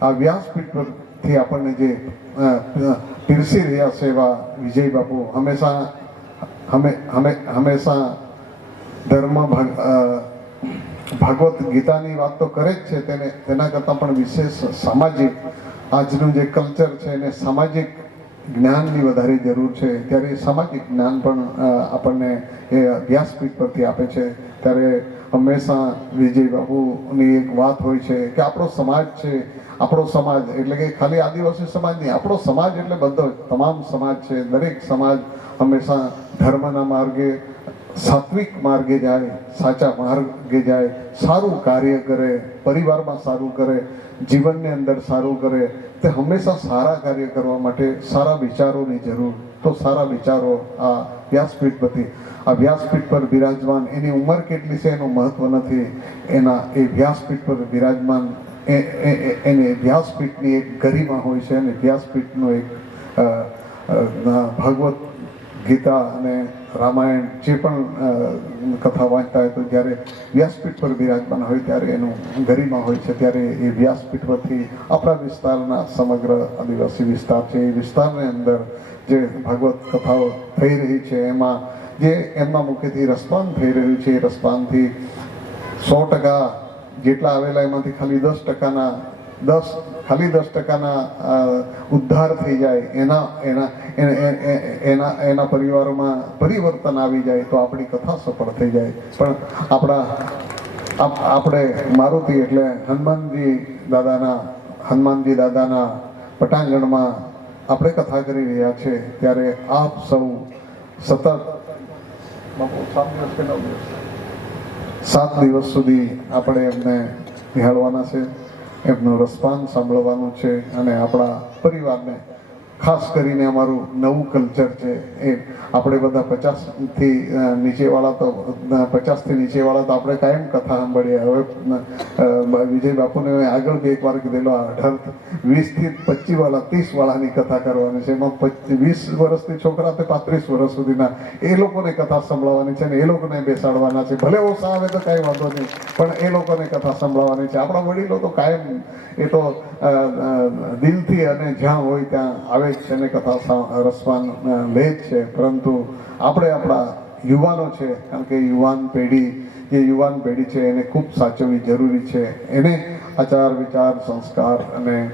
આ વ્યાસપીઠ પરથી આપણને જે પીરસી રહ્યા છે, એવા વિજય બાપુ હંમેશા ધર્મ, ભાગવત ગીતાની વાત તો કરે જ છે, તેના કરતાં પણ વિશેષ સામાજિક, આજનું જે કલ્ચર છે એને સામાજિક જ્ઞાનની વધારે જરૂર છે. ત્યારે સામાજિક જ્ઞાન પણ આપણને એ વ્યાસપીઠ પરથી આપે છે. ત્યારે હંમેશા વિજય બાપુની એક વાત હોય છે કે આપણો સમાજ છે, આપણો સમાજ એટલે કે ખાલી આદિવાસી સમાજ નહીં, આપણો સમાજ એટલે બધો તમામ સમાજ છે. દરેક સમાજ હંમેશા ધર્મના માર્ગે, સાત્વિક માર્ગે જાય, સાચા માર્ગે જાય, સારું કાર્ય કરે, પરિવારમાં સારું કરે, જીવનની અંદર સારું કરે. તે હંમેશા સારા કાર્ય કરવા માટે સારા વિચારોની જરૂર. તો સારા વિચારો આ વ્યાસપીઠ પરથી, આ વ્યાસપીઠ પર બિરાજમાન, એની ઉંમર કેટલી છે એનું મહત્વ નથી, એના એ વ્યાસપીઠ પર બિરાજમાન એને વ્યાસપીઠની એક ગરિમા હોય છે, અને વ્યાસપીઠનો એક ભગવત ગીતા અને રામાયણ જે પણ કથા વાંચતા હોય તો જ્યારે વ્યાસપીઠ પર બિરાજમાન હોય ત્યારે એનું ગરિમા હોય છે. ત્યારે એ વ્યાસપીઠ પરથી આપણા વિસ્તારના સમગ્ર આદિવાસી વિસ્તાર છે, એ વિસ્તારની અંદર જે ભાગવત કથાઓ થઈ રહી છે, એમાં જે એમના મુખેથી રસપાન થઈ રહ્યું છે, એ રસપાનથી 100% જેટલા આવેલા એમાંથી ખાલી 10% ઉદ્ધાર થઈ જાય, એના પરિવારોમાં પરિવર્તન આવી જાય તો આપણી કથા સફળ થઈ જાય. પણ આપણે મારુતિ એટલે હનુમાનજી દાદાના પટાંગણમાં આપણે કથા કરી રહ્યા છે, ત્યારે આપ સૌ સતત 7 દિવસ સુધી આપણે એમને નિહાળવાના છે, એમનું રસપાન સાંભળવાનું છે. અને આપણા પરિવારને, ખાસ કરીને અમારું નવું કલ્ચર છે, એ આપણે બધા 50થી નીચેવાળા તો આપણે કાયમ કથા સાંભળીએ. હવે વિજય બાપુને આગળ બી એકવાર કીધેલો 20થી 25 વાળા 30 વાળાની કથા કરવાની છે, એમાં 20 વર્ષથી છોકરા તે 35 વર્ષ સુધીના એ લોકોને કથા સંભળાવવાની છે, અને એ લોકોને બેસાડવાના છે. ભલે ઓછા આવે તો કાંઈ વાંધો નહીં, પણ એ લોકોને કથા સંભળાવવાની છે. આપણા વડીલો તો કાયમ એ તો દિલથી અને જ્યાં હોય ત્યાં આવે જ છે, અને કથા રસપાન લે જ છે. પરંતુ આપણે આપણા યુવાનો છે, કારણ કે યુવાન પેઢી છે એને ખૂબ સાચવવી જરૂરી છે. એને આચાર વિચાર, સંસ્કાર અને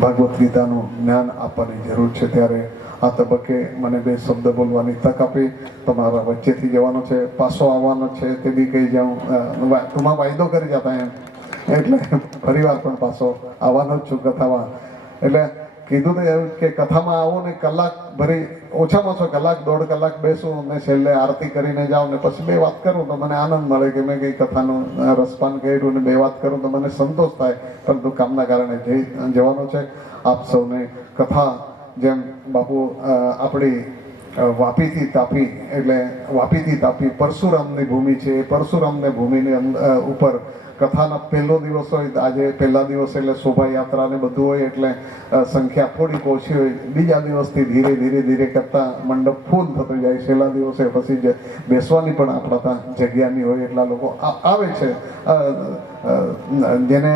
ભાગવત ગીતાનું જ્ઞાન આપવાની જરૂર છે. ત્યારે આ તબક્કે મને 2 શબ્દ બોલવાની તક આપી. તમારા વચ્ચેથી જવાનો છે, પાછો આવવાનો છે, તે બી કહી જાઉં, તમારા વાયદો કરી જતા એમ, એટલે ફરીવાર પણ પાછો આવવાનો જ છું કથામાં. એટલે કીધું તો એવું કે કથામાં આવો ને કલાક ભરી, ઓછામાં ઓછો કલાક 1.5 કલાક બેસું અને છેલ્લે આરતી કરીને જાઉં ને પછી 2 વાત કરું તો મને આનંદ મળે કે મેં કંઈ કથાનું રસપાન કર્યું ને 2 વાત કરું તો મને સંતોષ થાય. પરંતુ કામના કારણે જવાનું છે. આપ સૌને કથા, જેમ બાપુ આપણી વાપીથી તાપી પરશુરામની ભૂમિ છે, એ પરશુરામની ભૂમિની ઉપર કથાના પહેલો દિવસ હોય, આજે પહેલા દિવસ એટલે શોભાયાત્રા ને બધું હોય, એટલે સંખ્યા થોડીક ઓછી હોય. બીજા દિવસથી ધીરે કરતા મંડપ ફૂલ થતો જાય. છેલ્લા દિવસે પછી બેસવાની પણ આપણા ત્યાં જગ્યા નહીં હોય, એટલા લોકો આવે છે. જેને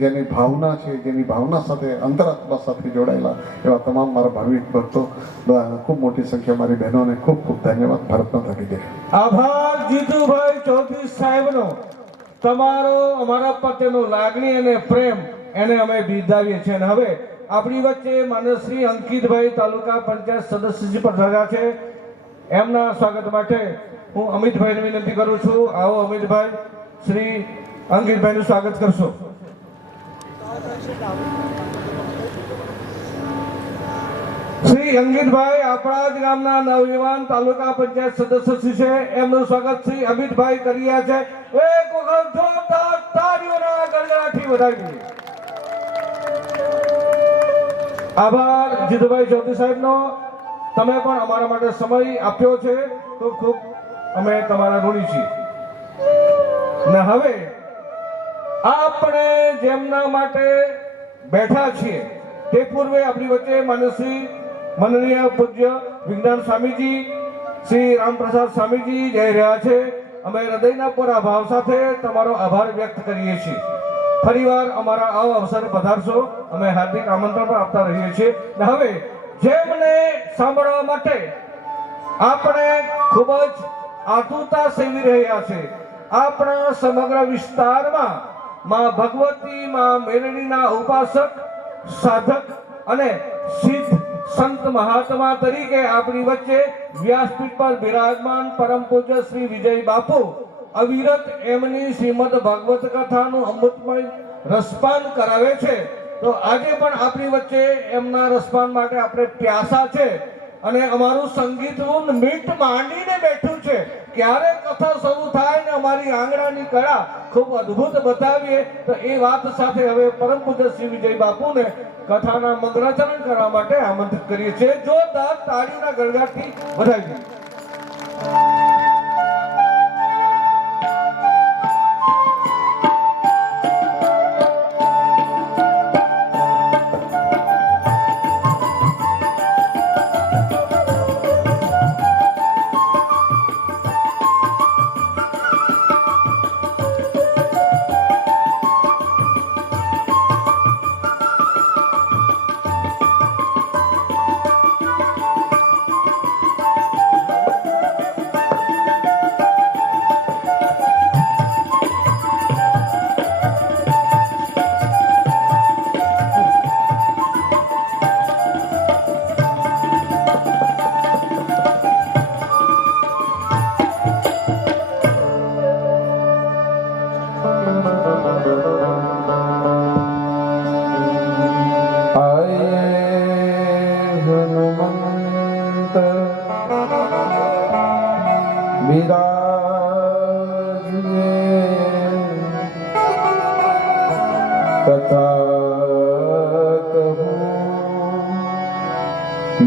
જેની ભાવના છે, જેની ભાવના સાથે અંતરાત્મા સાથે જોડાયેલા એવા તમામ મારા ભાવિક ભક્તો, ખૂબ મોટી સંખ્યા મારી બહેનોને ખૂબ ખૂબ ધન્યવાદ. ભારત માતા કી જય. આભાર જીતુભાઈ ચૌધરી સાહેબનો. તમારો અમારા પ્રત્યેનો લાગણી અને પ્રેમ એને અમે બિરદાવીએ છીએ. અને હવે આપણી વચ્ચે માનસશ્રી અંકિતભાઈ તાલુકા પંચાયત સદસ્યજી પધાર્યા છે. એમના સ્વાગત માટે હું અમિતભાઈને વિનંતી કરું છું. આવો અમિતભાઈ, શ્રી અંકિતભાઈનું સ્વાગત કરશો. શ્રી અંકિતભાઈ આપણા જ ગામના નવયુવાન તાલુકા પંચાયત સદસ્ય છે. એમનું સ્વાગત શ્રી અમિતભાઈ કરી રહ્યા છે. એક વખત જોરદાર તાળીઓના ગણગણાટથી વધાવી દઈએ. આભાર જીતુભાઈ ચૌધરી સાહેબનો. તમે પણ અમારા માટે સમય આપ્યો છે, ખૂબ ખૂબ અમે તમારા ઋણી છીએ. ને હવે આપણે જેમના માટે બેઠા છીએ તે પૂર્વે આપણી વચ્ચે માનસશ્રી માનનીય પૂજ્ય વિજ્ઞાન સ્વામીજી શ્રી રામપ્રસાદ સ્વામીજી જઈ રહ્યા છે. અમે હૃદયના પૂરા ભાવ સાથે તમારો આભાર વ્યક્ત કરીએ છીએ. ફરીવાર અમારા આ અવસરે પધારશો, અમે હાર્દિક આમંત્રણ પણ આપતા રહીએ છીએ. હવે જેમને સાંભળવા માટે આપણે ખૂબ જ આતુરતા સેવી રહ્યા છે, આપણા સમગ્ર વિસ્તારમાં માં ભગવતી, માં મેલડીના ઉપાસક, સાધક અને સિદ્ધ સંત મહાત્મા તરીકે આપણી વચ્ચે વ્યાસપીઠ પર બિરાજમાન પરમ પૂજ્ય શ્રી વિજય બાપુ અવિરત એમની શ્રીમદ ભાગવત કથાનું અમૃતમય રસપાન કરાવે છે. તો આજે પણ આપણી વચ્ચે એમના રસપાન માટે આપણે પ્યાસા છે અને અમારું સંગીતનું મીટ માંડીને બેઠું છે. ક્યારે કથા શરૂ થાય ને અમારી આંગણાની કળા ખૂબ અદ્ભુત બતાવીએ, તો એ વાત સાથે હવે પરમ પૂજ્ય શ્રી વિજય બાપુને કથાના મંગળાચરણ કરવા માટે આમંત્રિત કરીએ છીએ. જોરદાર તાળીઓના ગણગણાટથી વધાવી દઈએ.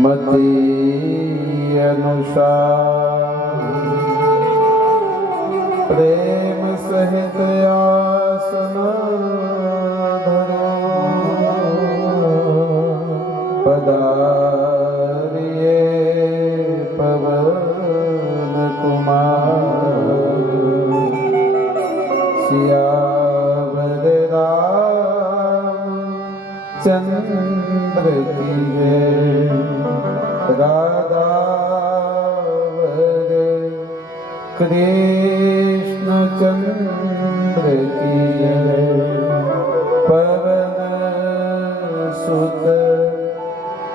મતિ અનુસાર પ્રેમ સહિત આસન પદારિયે પવન કુમાર સિયાવર રામ ચંદ્ર કી જય राधावर कृष्ण चंद्र की पवन सुत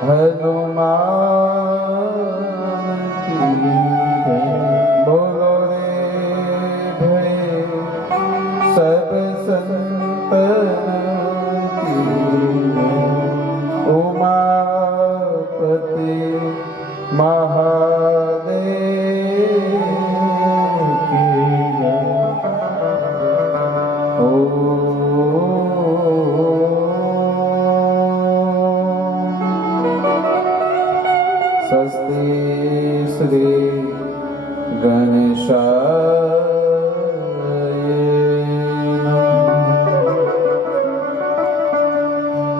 हनुमान की बोलो रे भय सब संतन की उमापति महादेव की स्वस्ति श्री गणेशाय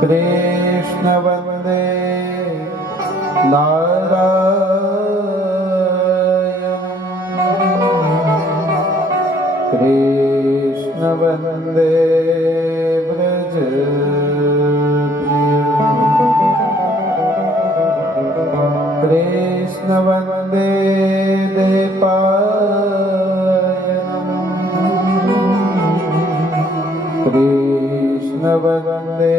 कृष्ण वंदे नारायण कृष्ण वन्दे व्रज कृष्ण वन्दे देपायनम् कृष्ण वन्दे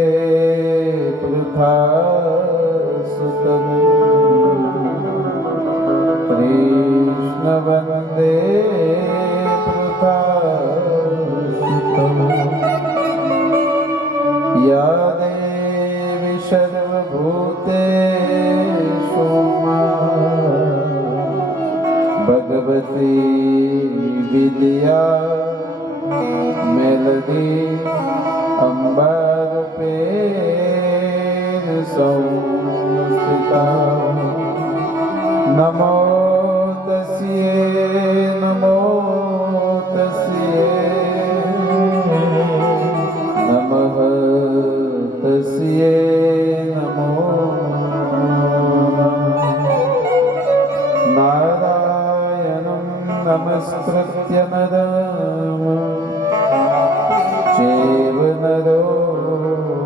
पृथासुतम् कृष्ण वन्दे पृथासुतम् या देवी सर्वभूतेषु भगवती विद्या मेलडी अम्बारूपेण संस्थिता नमो तस्यै नमो तस्यै नमः तस्यै नमो नारायणं नमस्कृत्य नरं चैव नरोत्तमम्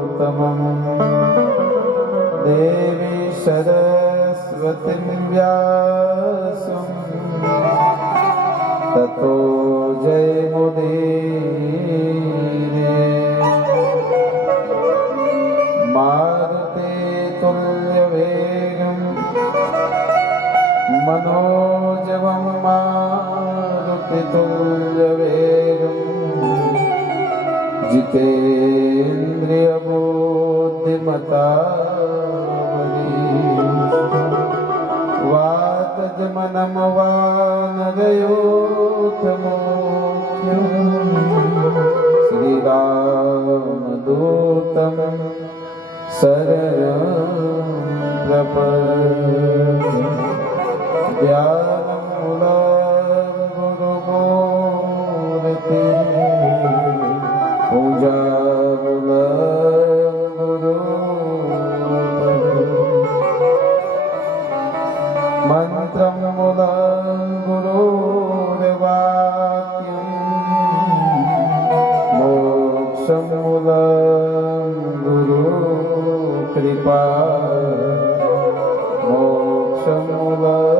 देवी सरस्वतीं व्यासं ततो जयमुदीरये मारुते तुल्यवेगं मनोजवं मारुतितुल्यवेगं जितेन्द्रियबुद्धिमता वातजमनं वानरयोतमोख्यं श्रीरामदूतं शरणं प्रपद्ये ज्ञानमूलं गुरुमूर्ति पूजामूलं गुरुपदे मन्त्रमूलं गुरुर्वाक्यं मोक्षमूलं गुरुकृपा मोक्षमूलं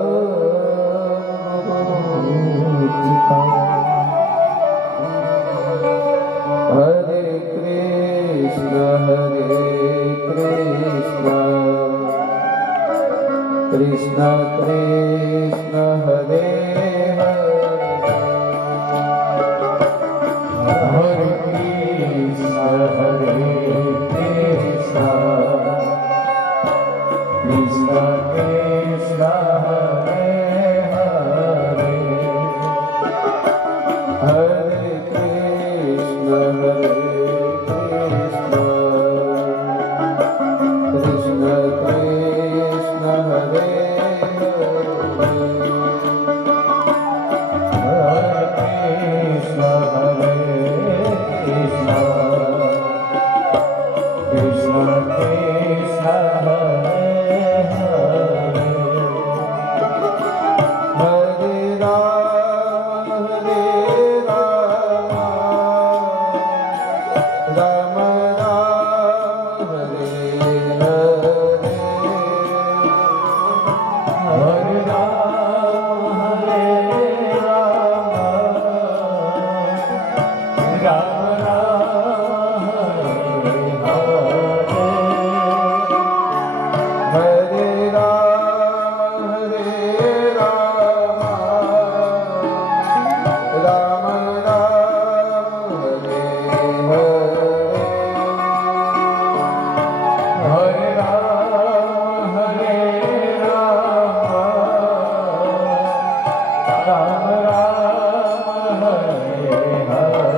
गुरुकृपा हरे कृष्ण कृष्ण कृष्ण हरे हरे कृष्ण कृष्ण कृष्ण हरे हरे हरे कृष्ण कृष्ण कृष्ण हरे हरे राम राम राम हरे हरे हरे राम राम राम हरे राम राम राम हरे हरे हरे राम राम राम हरे हरे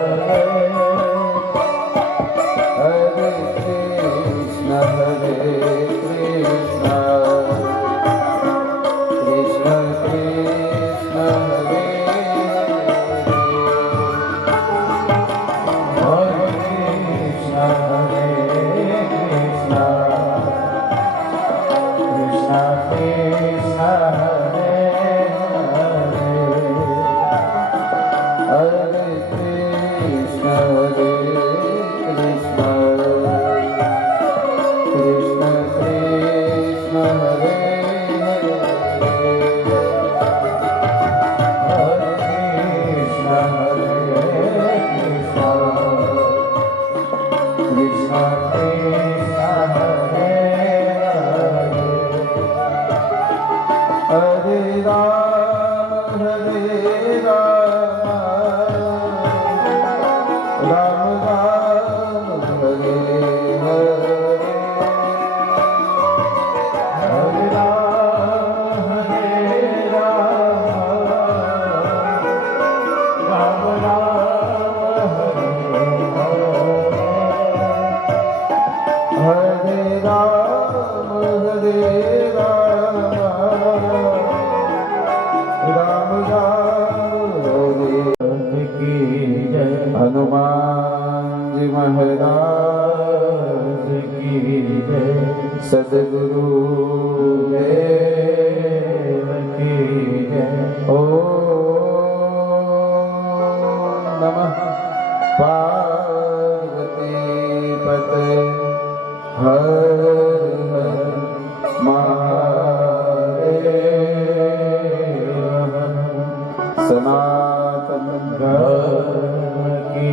हरे कृष्ण कृष्ण कृष्ण हरे हरे कृष्ण कृष्ण कृष्ण हरे हरे हरे हनुमान जी महाराज की जय, सद्गुरु देव की जय। ओम नमः पार्वती पते हर हर महादेव। सनातन धर्म की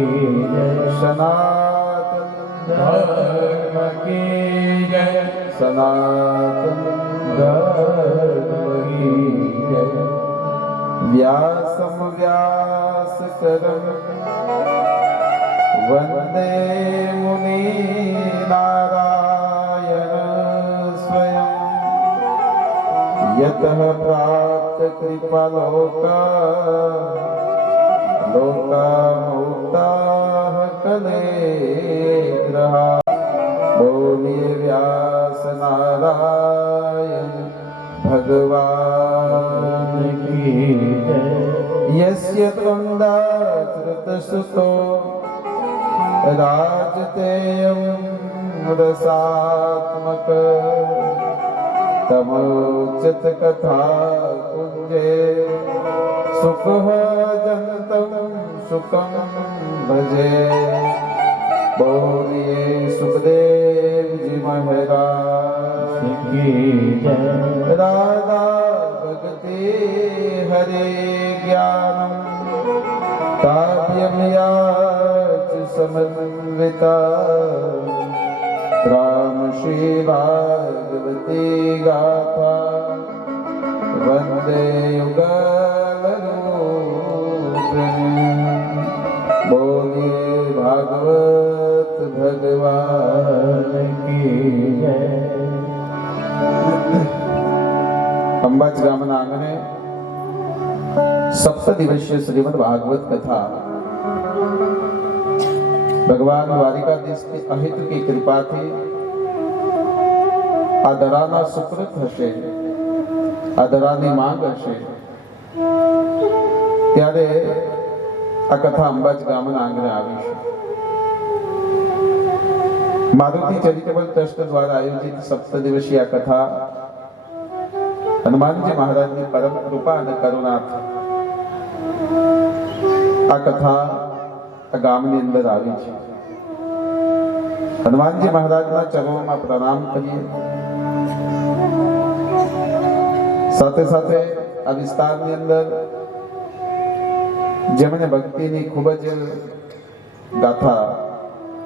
जय, सनातन धर्म की जय, सनातन धर्म की जय। व्यासं व्यासकरं वन्दे मुनिनारायण स्वयं। यतः प्राप्त कृपालोका लोकामुक्ताः कलेग्रहा। बोलिए व्यास नारायण भगवान की जय। यस्य त्वन्दाकृतसुतो राजतेयं रसात्मक तमोचित कथा कुञ्जे सुखः जनितं सुखं भजे। बोलिए सुखदेव जी महाराज की जय। राधा भगति हरे ज्ञानम काव्यम याच समन्विता। राम श्री भागवती गाथा वंदे युगलरूपिणी। बोलिए भागवत भगवान की जय। અંબાજ ગામના આંગણે સપ્ત દિવસીય શ્રીમદ ભાગવત કથા ભગવાન દ્વારિકાધીશ की अहित की कृपा थी આ દરાના સુકૃત હશે, આ દરાની માંગ હશે ત્યારે આ કથા અંબાજ ગામના આંગણે આવી છે। મારુતિ ચેરિટેબલ ટ્રસ્ટ દ્વારા આયોજિત સપ્ત દિવસીય આ કથા હનુમાનજી મહારાજની પરમ કૃપા અને કરુણાથી આ કથા આ ગામની અંદર આવી છે। હનુમાનજી મહારાજના ચરણોમાં પ્રણામ કરીએ, સાથે સાથે આ વિસ્તારની અંદર જેમણે ભક્તિની ખૂબ જ ગાથા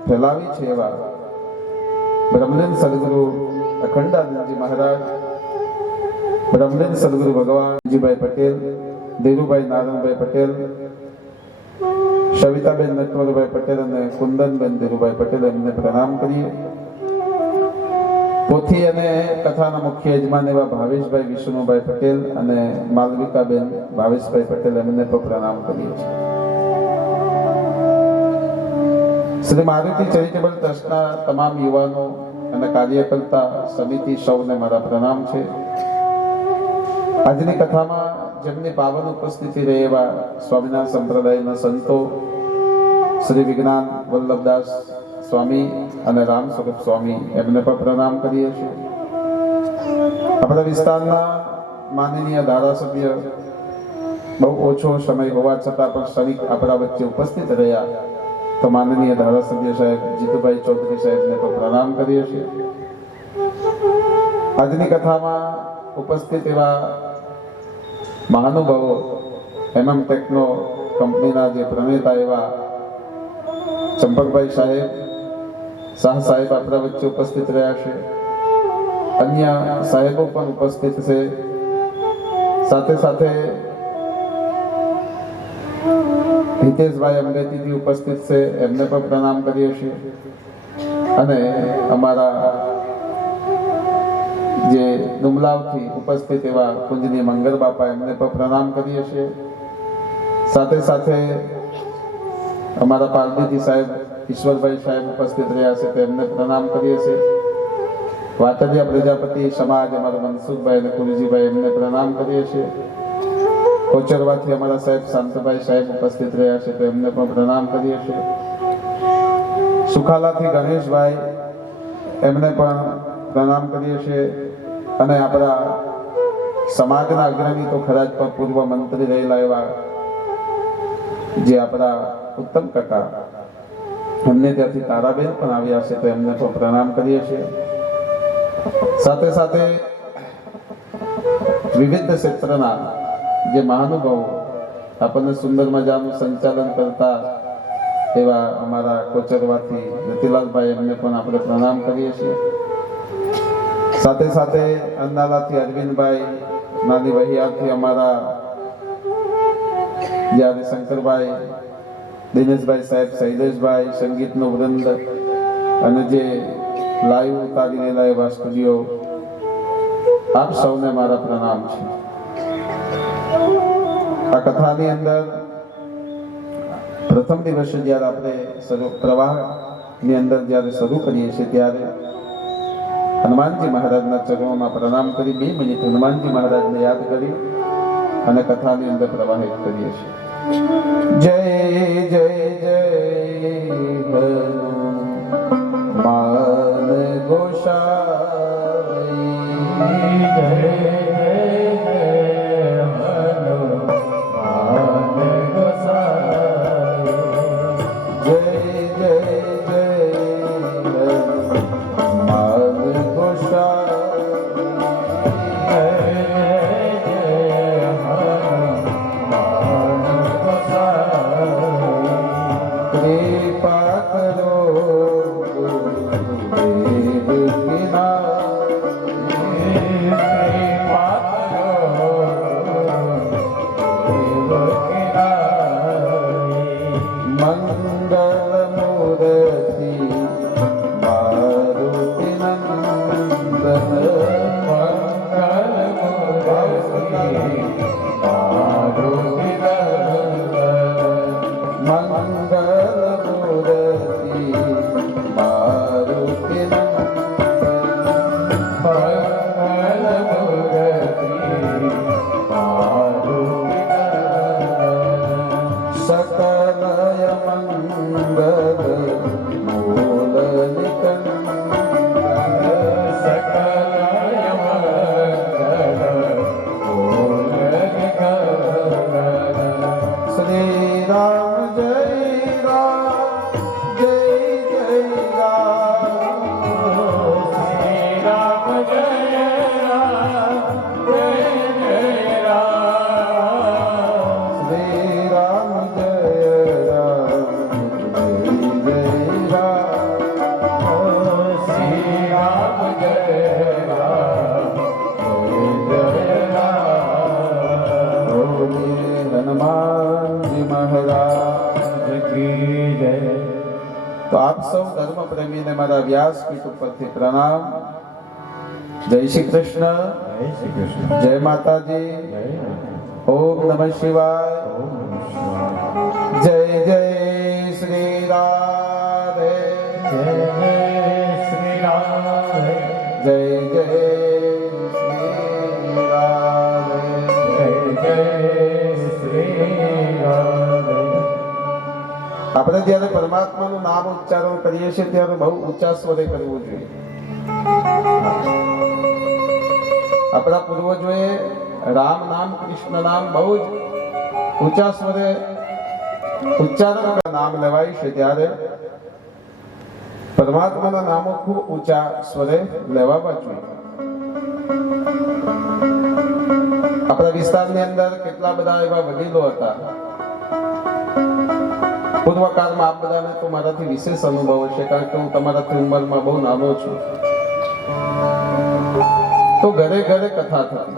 ફેલાવી છે એવા બ્રહ્મલીન સદગુરુ અખંડાનંદજી મહારાજ, બ્રહ્મલીન સદગુરુ ભગવાનજીભાઈ પટેલ, ધીરુભાઈ નારાયણભાઈ પટેલ, સવિતાબેન નટવરભાઈ પટેલ અને કુંદનબેન ધીરુભાઈ પટેલ એમને પ્રણામ કરીએ। પોથી અને કથાના મુખ્ય યજમાન એવા ભાવેશભાઈ વિષ્ણુભાઈ પટેલ અને માલવિકાબેન ભાવેશભાઈ પટેલ એમને પણ પ્રણામ કરીએ છીએ। શ્રી મારુતિ ચેરિટેબલ ટ્રસ્ટના તમામ યુવાનો અને કાર્યકર્તા સમિતિ સૌને મારા પ્રણામ છે। આજની કથામાં જેમની પાવન ઉપસ્થિતિ રહે એવા સ્વામિનારાયણ સંપ્રદાયના સંતો શ્રી વિજ્ઞાન વલ્લભદાસ સ્વામી અને રામ સ્વરૂપ સ્વામી એમને પણ પ્રણામ કરીએ છીએ। આપણા વિસ્તારના માનનીય ધારાસભ્ય બહુ ઓછો સમય હોવા છતાં પણ ક્ષણિક આપણા વચ્ચે ઉપસ્થિત રહ્યા તો માનનીય ધારાસભ્ય સાહેબ જીતુભાઈ ચૌધરી સાહેબને પણ પ્રણામ કરીએ છીએ। આજની કથામાં ઉપસ્થિત એવા મહાનુભાવો MM ટેકનો કંપનીના જે પ્રણેતા એવા ચંપકભાઈ સાહેબ, શાહ સાહેબ આપણા વચ્ચે ઉપસ્થિત રહ્યા છે, અન્ય સાહેબો પણ ઉપસ્થિત છે, સાથે સાથે હિતેશભાઈ અંબેતીજી ઉપસ્થિત છે, એમને પણ પ્રણામ કરીએ છીએ. અને અમારા જે ડુમલાવથી ઉપસ્થિત એવા પૂજનીય મંગળ બાપા, એમને પણ પ્રણામ કરીએ છીએ. સાથે સાથે અમારા પાલડીજી સાહેબ, ઈશ્વરભાઈ સાહેબ ઉપસ્થિત રહ્યા છે, તેમને પ્રણામ કરીએ છીએ. વાટડિયા પ્રજાપતિ સમાજ અમારા મનસુખભાઈ અને કુલજીભાઈ, એમને પ્રણામ કરીએ છીએ. કોચરવાથી અમારા સાહેબ શાંતભાઈ સાહેબ ઉપસ્થિત રહ્યા છે, તો એમને પણ પ્રણામ કરીએ છીએ. સુખાલાથી ગણેશભાઈ, એમને પણ પ્રણામ કરીએ છીએ. અને આપણા સમાજના અગ્રણી તો ખરા જ, પણ પૂર્વ મંત્રી રહેલા એવા જે આપણા ઉત્તમ કાકા, એમને ત્યાંથી તારાબેન પણ આવ્યા છે, તો એમને પણ પ્રણામ કરીએ છીએ. સાથે સાથે વિવિધ ક્ષેત્રના જે મહાનુભાવો આપણને સુંદર મજાનું સંચાલન કરતા એવા અમારા કોચરવાથી રતિલાલભાઈ, એમને પણ આપણે પ્રણામ કરીએ છીએ. સાથે સાથે અંદાલાથી અરવિંદભાઈ, નાની વહિયારથી અમારા જ્યારે શંકરભાઈ, દિનેશભાઈ સાહેબ, શૈલેષભાઈ, સંગીતનો વૃંદ, અને જે લાઈવ ઉતારી રહેલા એવા સ્ટુડિયો, આપ સૌને મારા પ્રણામ છે. આ કથાની અંદર પ્રથમ દિવસે જ્યારે આપણે પ્રવાહની અંદર જ્યારે શરૂ કરીએ છીએ, ત્યારે હનુમાનજી મહારાજના ચરણોમાં પ્રણામ કરી 2 મિનિટ હનુમાનજી મહારાજને યાદ કરી અને કથાની અંદર પ્રવાહિત કરીએ છીએ. જય જય જય હનુમાન ગોસાઈ, જય તો આપ સૌ ધર્મ પ્રેમીને મારા વ્યાસપીઠ ઉપરથી પ્રણામ. જય શ્રી કૃષ્ણ, જય માતાજી, ઓમ નમઃ શિવાય, જય જય શ્રી રાધે, જય શ્રી રાધે, જય જય શ્રી રાધે, જય જય શ્રી રાધે. આપણે જ્યારે પરમાત્માનું નામ ઉચ્ચારણ કરીએ છીએ ત્યારે બહુ ઊંચા સ્વરે કરવું જોઈએ. આપણા પૂર્વજોએ રામ નામ, કૃષ્ણ નામ બહુ જ ઊંચા સ્વરે ઉચ્ચારણ નામ લેવાય છે, ત્યારે પરમાત્માના નામો ખૂબ ઊંચા સ્વરે લેવા જોઈએ. આપણા વિસ્તારની અંદર કેટલા બધા એવા વડીલો હતા પૂર્વકાળમાં આપ બધાને તો મારાથી વિશેષ અનુભવ હશે, કારણ કે હું તમારાથી ઉંમરમાં બહુ નાનો છું. તો ઘરે ઘરે કથા થતી,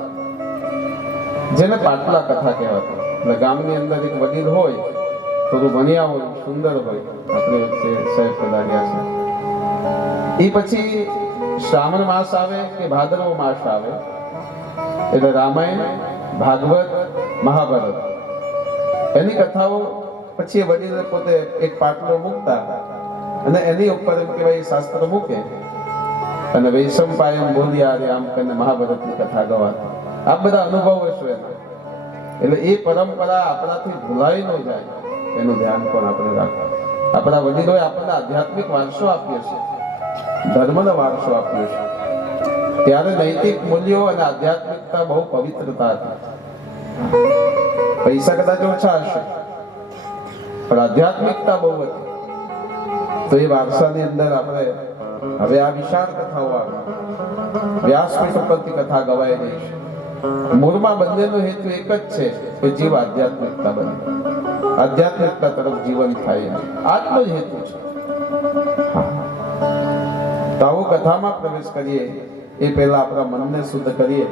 જેને પાટલા કથા કહેવાતી. એટલે ગામની અંદર એક વડીલ હોય, થોડું ભણ્યા હોય, સુંદર હોય, આપણી વચ્ચે સાહેબ પધાર્યા છે. એ પછી શ્રાવણ માસ આવે કે ભાદરવો માસ આવે એટલે રામાયણ, ભાગવત, મહાભારત એની કથાઓ પછી એ વડીલ પોતે એક પાટલો મૂકતા અને એની ઉપર એમ કહેવાય શાસ્ત્ર મૂકે અને વૈશંપાયન બોલ્યા રે આમ કરીને મહાભારતની કથા ગવાતી. આ બધા અનુભવો હશે એના. એટલે એ પરંપરા આપણાથી ભૂલાઈ ન જાય એનું ધ્યાન પણ આપણે રાખવું. આપણા વડીલોએ આપણને આધ્યાત્મિક વારસો આપ્યો છે, ધર્મનો વારસો આપ્યો છે. ત્યારે નૈતિક મૂલ્યો અને આધ્યાત્મિકતા બહુ પવિત્રતા હતી. પૈસા કદાચ ઓછા હશે પણ આધ્યાત્મિકતા બહુ હતી. તો એ વારસાની અંદર આપણે હવે આ વિશાળ કથાઓ આવે, વ્યાસપીઠ ઉપરથી કથા ગવાઈ રહી છે. મૂળમાં બંનેનો હેતુ એક જ છે કે જીવ આધ્યાત્મિકતા બને, આધ્યાત્મિકતા તરફ જીવન થાય, આટલો જ હેતુ છે. તો આવો કથામાં પ્રવેશ કરીએ એ પહેલા આપણા મનને શુદ્ધ કરીએ.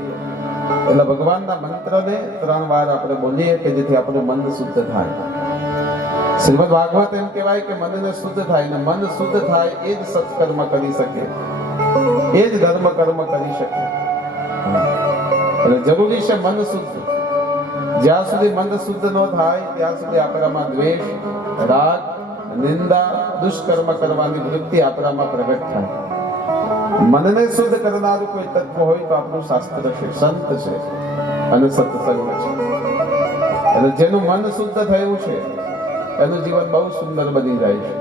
એટલે ભગવાનના મંત્રને 3 વાર આપણે બોલીએ કે જેથી આપણું મન શુદ્ધ થાય. શ્રીમદ ભાગવત એમ કહેવાય કે મનને શુદ્ધ થાય, ને મન શુદ્ધ થાય એ જ સત્કર્મ કરી શકે, એ જ ધર્મ કર્મ કરી શકે. એટલે જરૂરી છે મન શુદ્ધ. જ્યાં સુધી મન શુદ્ધ ન થાય ત્યાં સુધી આપણામાં દ્વેષ, રાગ, નિંદા, દુષ્કર્મ કરવાની વૃત્તિ આપણામાં પ્રગટ થાય. મનને શુદ્ધ કરનારું કોઈ તત્વ હોય તો આપણું શાસ્ત્ર છે, સંત છે અને સત્સંગ છે. એટલે જેનું મન શુદ્ધ થયું છે એનું જીવન બહુ સુંદર બની જાય છે.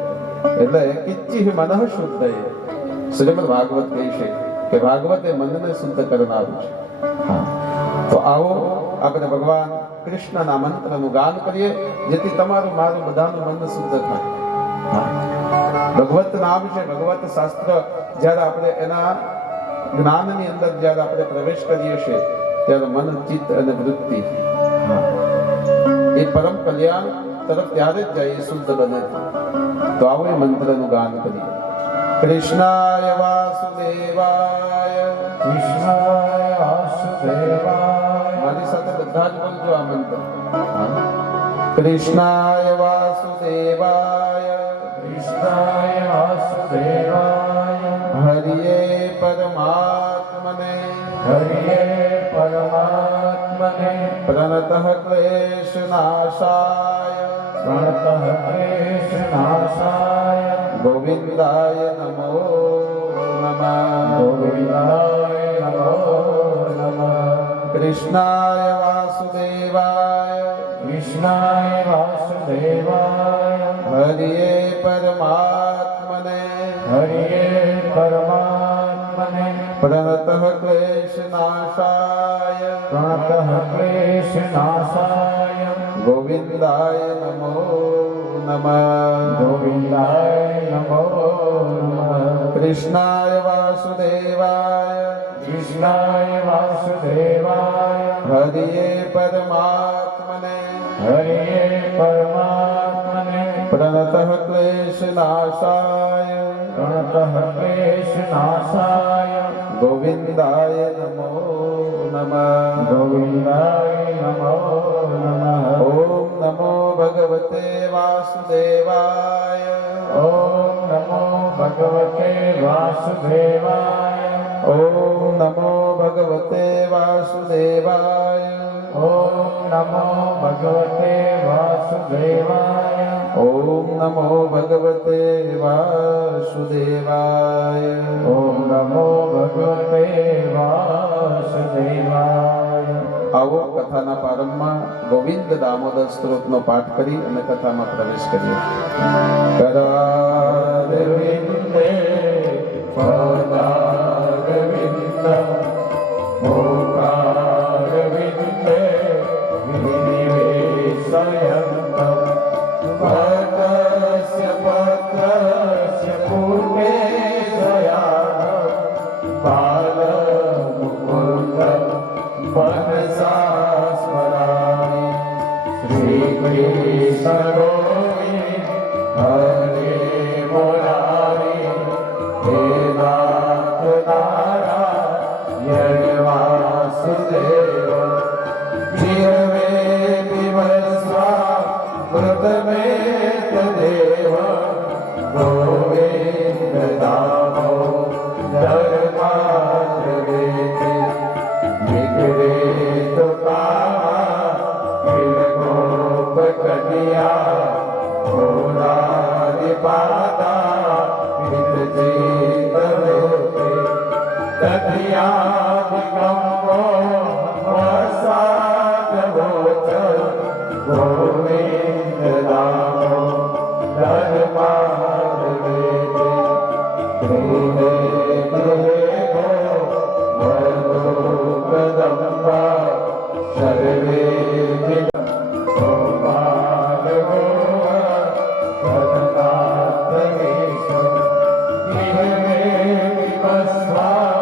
એટલે કિચ્ચિ મનઃ શુદ્ધ એ શ્રીમદ ભાગવત કહે છે કે ભાગવત એ મનને શુદ્ધ કરનારું છે. તો આવો આપણે ભગવાન કૃષ્ણના મંત્રનું ગાન કરીએ જેથી તમારું મારું બધાનું મન શુદ્ધ થાય. ભગવત નામ છે, ભગવત શાસ્ત્ર. જ્યારે આપણે એના જ્ઞાનની અંદર જ્યારે આપણે પ્રવેશ કરીએ છીએ ત્યારે મન, ચિત્ત અને વૃત્તિ એ પરમ કલ્યાણ તરફ ત્યારે જ જાય, શુદ્ધ બને. તો આવો એ મંત્રનું ગાન કરીએ. કૃષ્ણાય વાસુદેવાય, કૃષ્ણાય વાસુદેવાય. મારી સાથે બધા જ બોલજો આ મંત્ર. કૃષ્ણાય વાસુદેવાય, કૃષ્ણાય વાસુદેવાય. હરિયે પરમાત્મને, હરિયે પરમાત્મને. પ્રણતઃ ક્લેશનાશાય, પ્रणतઃ ક્લેશનાશાય. ગોવિંદાય નમો નમઃ. ગોવિંદાય નમો નમઃ. કૃષ્ણાય વાસુદેવાય, કૃષ્ણાય વાસુદેવાય. હરિયે પરમાત્મને, હરિયે પરમાત્મને. પ્રણતઃ ક્લેશનાશાય, પ્रणतઃ ક્લેશનાશાય. ગોવિંદાય નમો નમઃ. ગોવિંદાય નમો નમઃ. કૃષ્ણાય વાસુદેવાય, કૃષ્ણાય વાસુદેવાય. હરિયે પરમાત્મને, હરિયે પરમાત્મને. પ્રણતઃ ક્લેશનાશાય, પ્रणतઃ ક્લેશનાશાય. ગોવિંદાય નમો નમઃ. ગોવિંદાય નમો નમઃ. ઓમ નમો ભગવતે વાસુદેવાય. ઓમ નમો ભગવતે વાસુદેવાય. ઓમ નમો ભગવતે વાસુદેવાય. ઓમ નમો ભગવતે વાસુદેવાય. ઓમ નમો ભગવતે વાસુદેવાય. ઓમ નમો ભગવતે વાસુદેવાય. આવો કથાના પ્રારંભમાં ગોવિંદ દામોદર સ્ત્રોતનો પાઠ કરી અને કથામાં પ્રવેશ કરીએ. કરારવિંદે પદારવિંદમ મોકારવિંદે વિનિવેશયંતમ પત્રસ્ય પત્રસ્ય પૂર્વે દયાળં બાલમુકુંદમ મનસા સ્મરામિ. શ્રી કૃષ્ણ ગોવિંદ હે નાથ નારાયણ વાસુદેવ જીવે વિવસ્વા મૃતમે તદેવ ગોવિંદ દામો ધર્માદ્રવે વિગરે તો ગોપ કન્યા ભોલારી પાદા વિદજીવરોતે તદિયા વિગમ્બો વસાદવોચ ગોવિંદ દામો ધર્માદ્રવે ગૃહે ગૃહે ગો વરદો કદંબા સર્વે ગોપાલ ગોવર્ધનાથેશ જીવે વિવસ્વા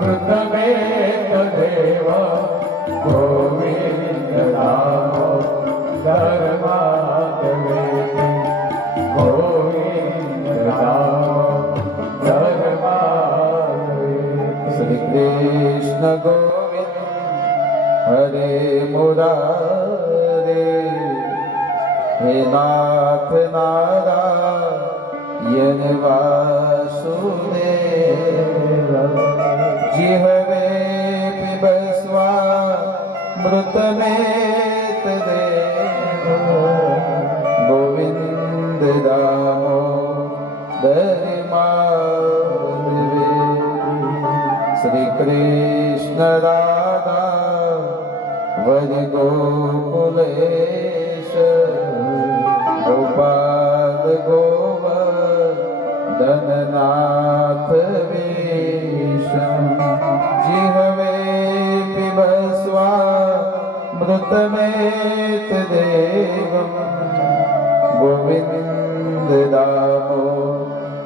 મૃતમે તદેવ ગોવિંદ નામો ધર્માદ્રવે ગોવિંદ નામો ધર્માદ્રવે શ્રી કૃષ્ણ ગોવિંદ હરે મુરારે હે નાથ નારાયણ વાસુદેવ જીહવે પિબસ્વા મૃતમે તદેવ ગોવિંદ દામો દરિમાદ્રવે શ્રી કૃષ્ણ રાધા વજ ગોકુલેશ ગોપાલ ગોવર્ધનનાથ વિષ્ણુ જીહવે પિબસ્વા મૃતમે તદેવં ગોવિંદ દામો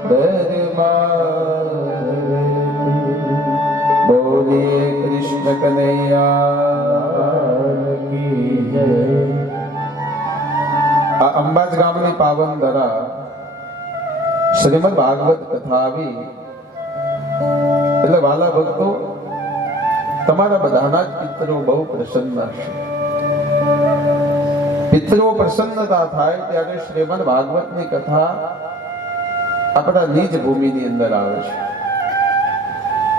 ધર્માદ્રવે બોલીએ કૃષ્ણ કનૈયા કી જય. આ અંબાજ ગામની પાવન ધરા શ્રીમદ ભાગવત કથા આવી એટલે વાલા ભક્તો તમારા બધાના જ પિતરો બહુ પ્રસન્ન હશે. પિતરો પ્રસન્નતા થાય ત્યારે શ્રીમદ ભાગવતની કથા આપણા નિજ ભૂમિની અંદર આવે છે.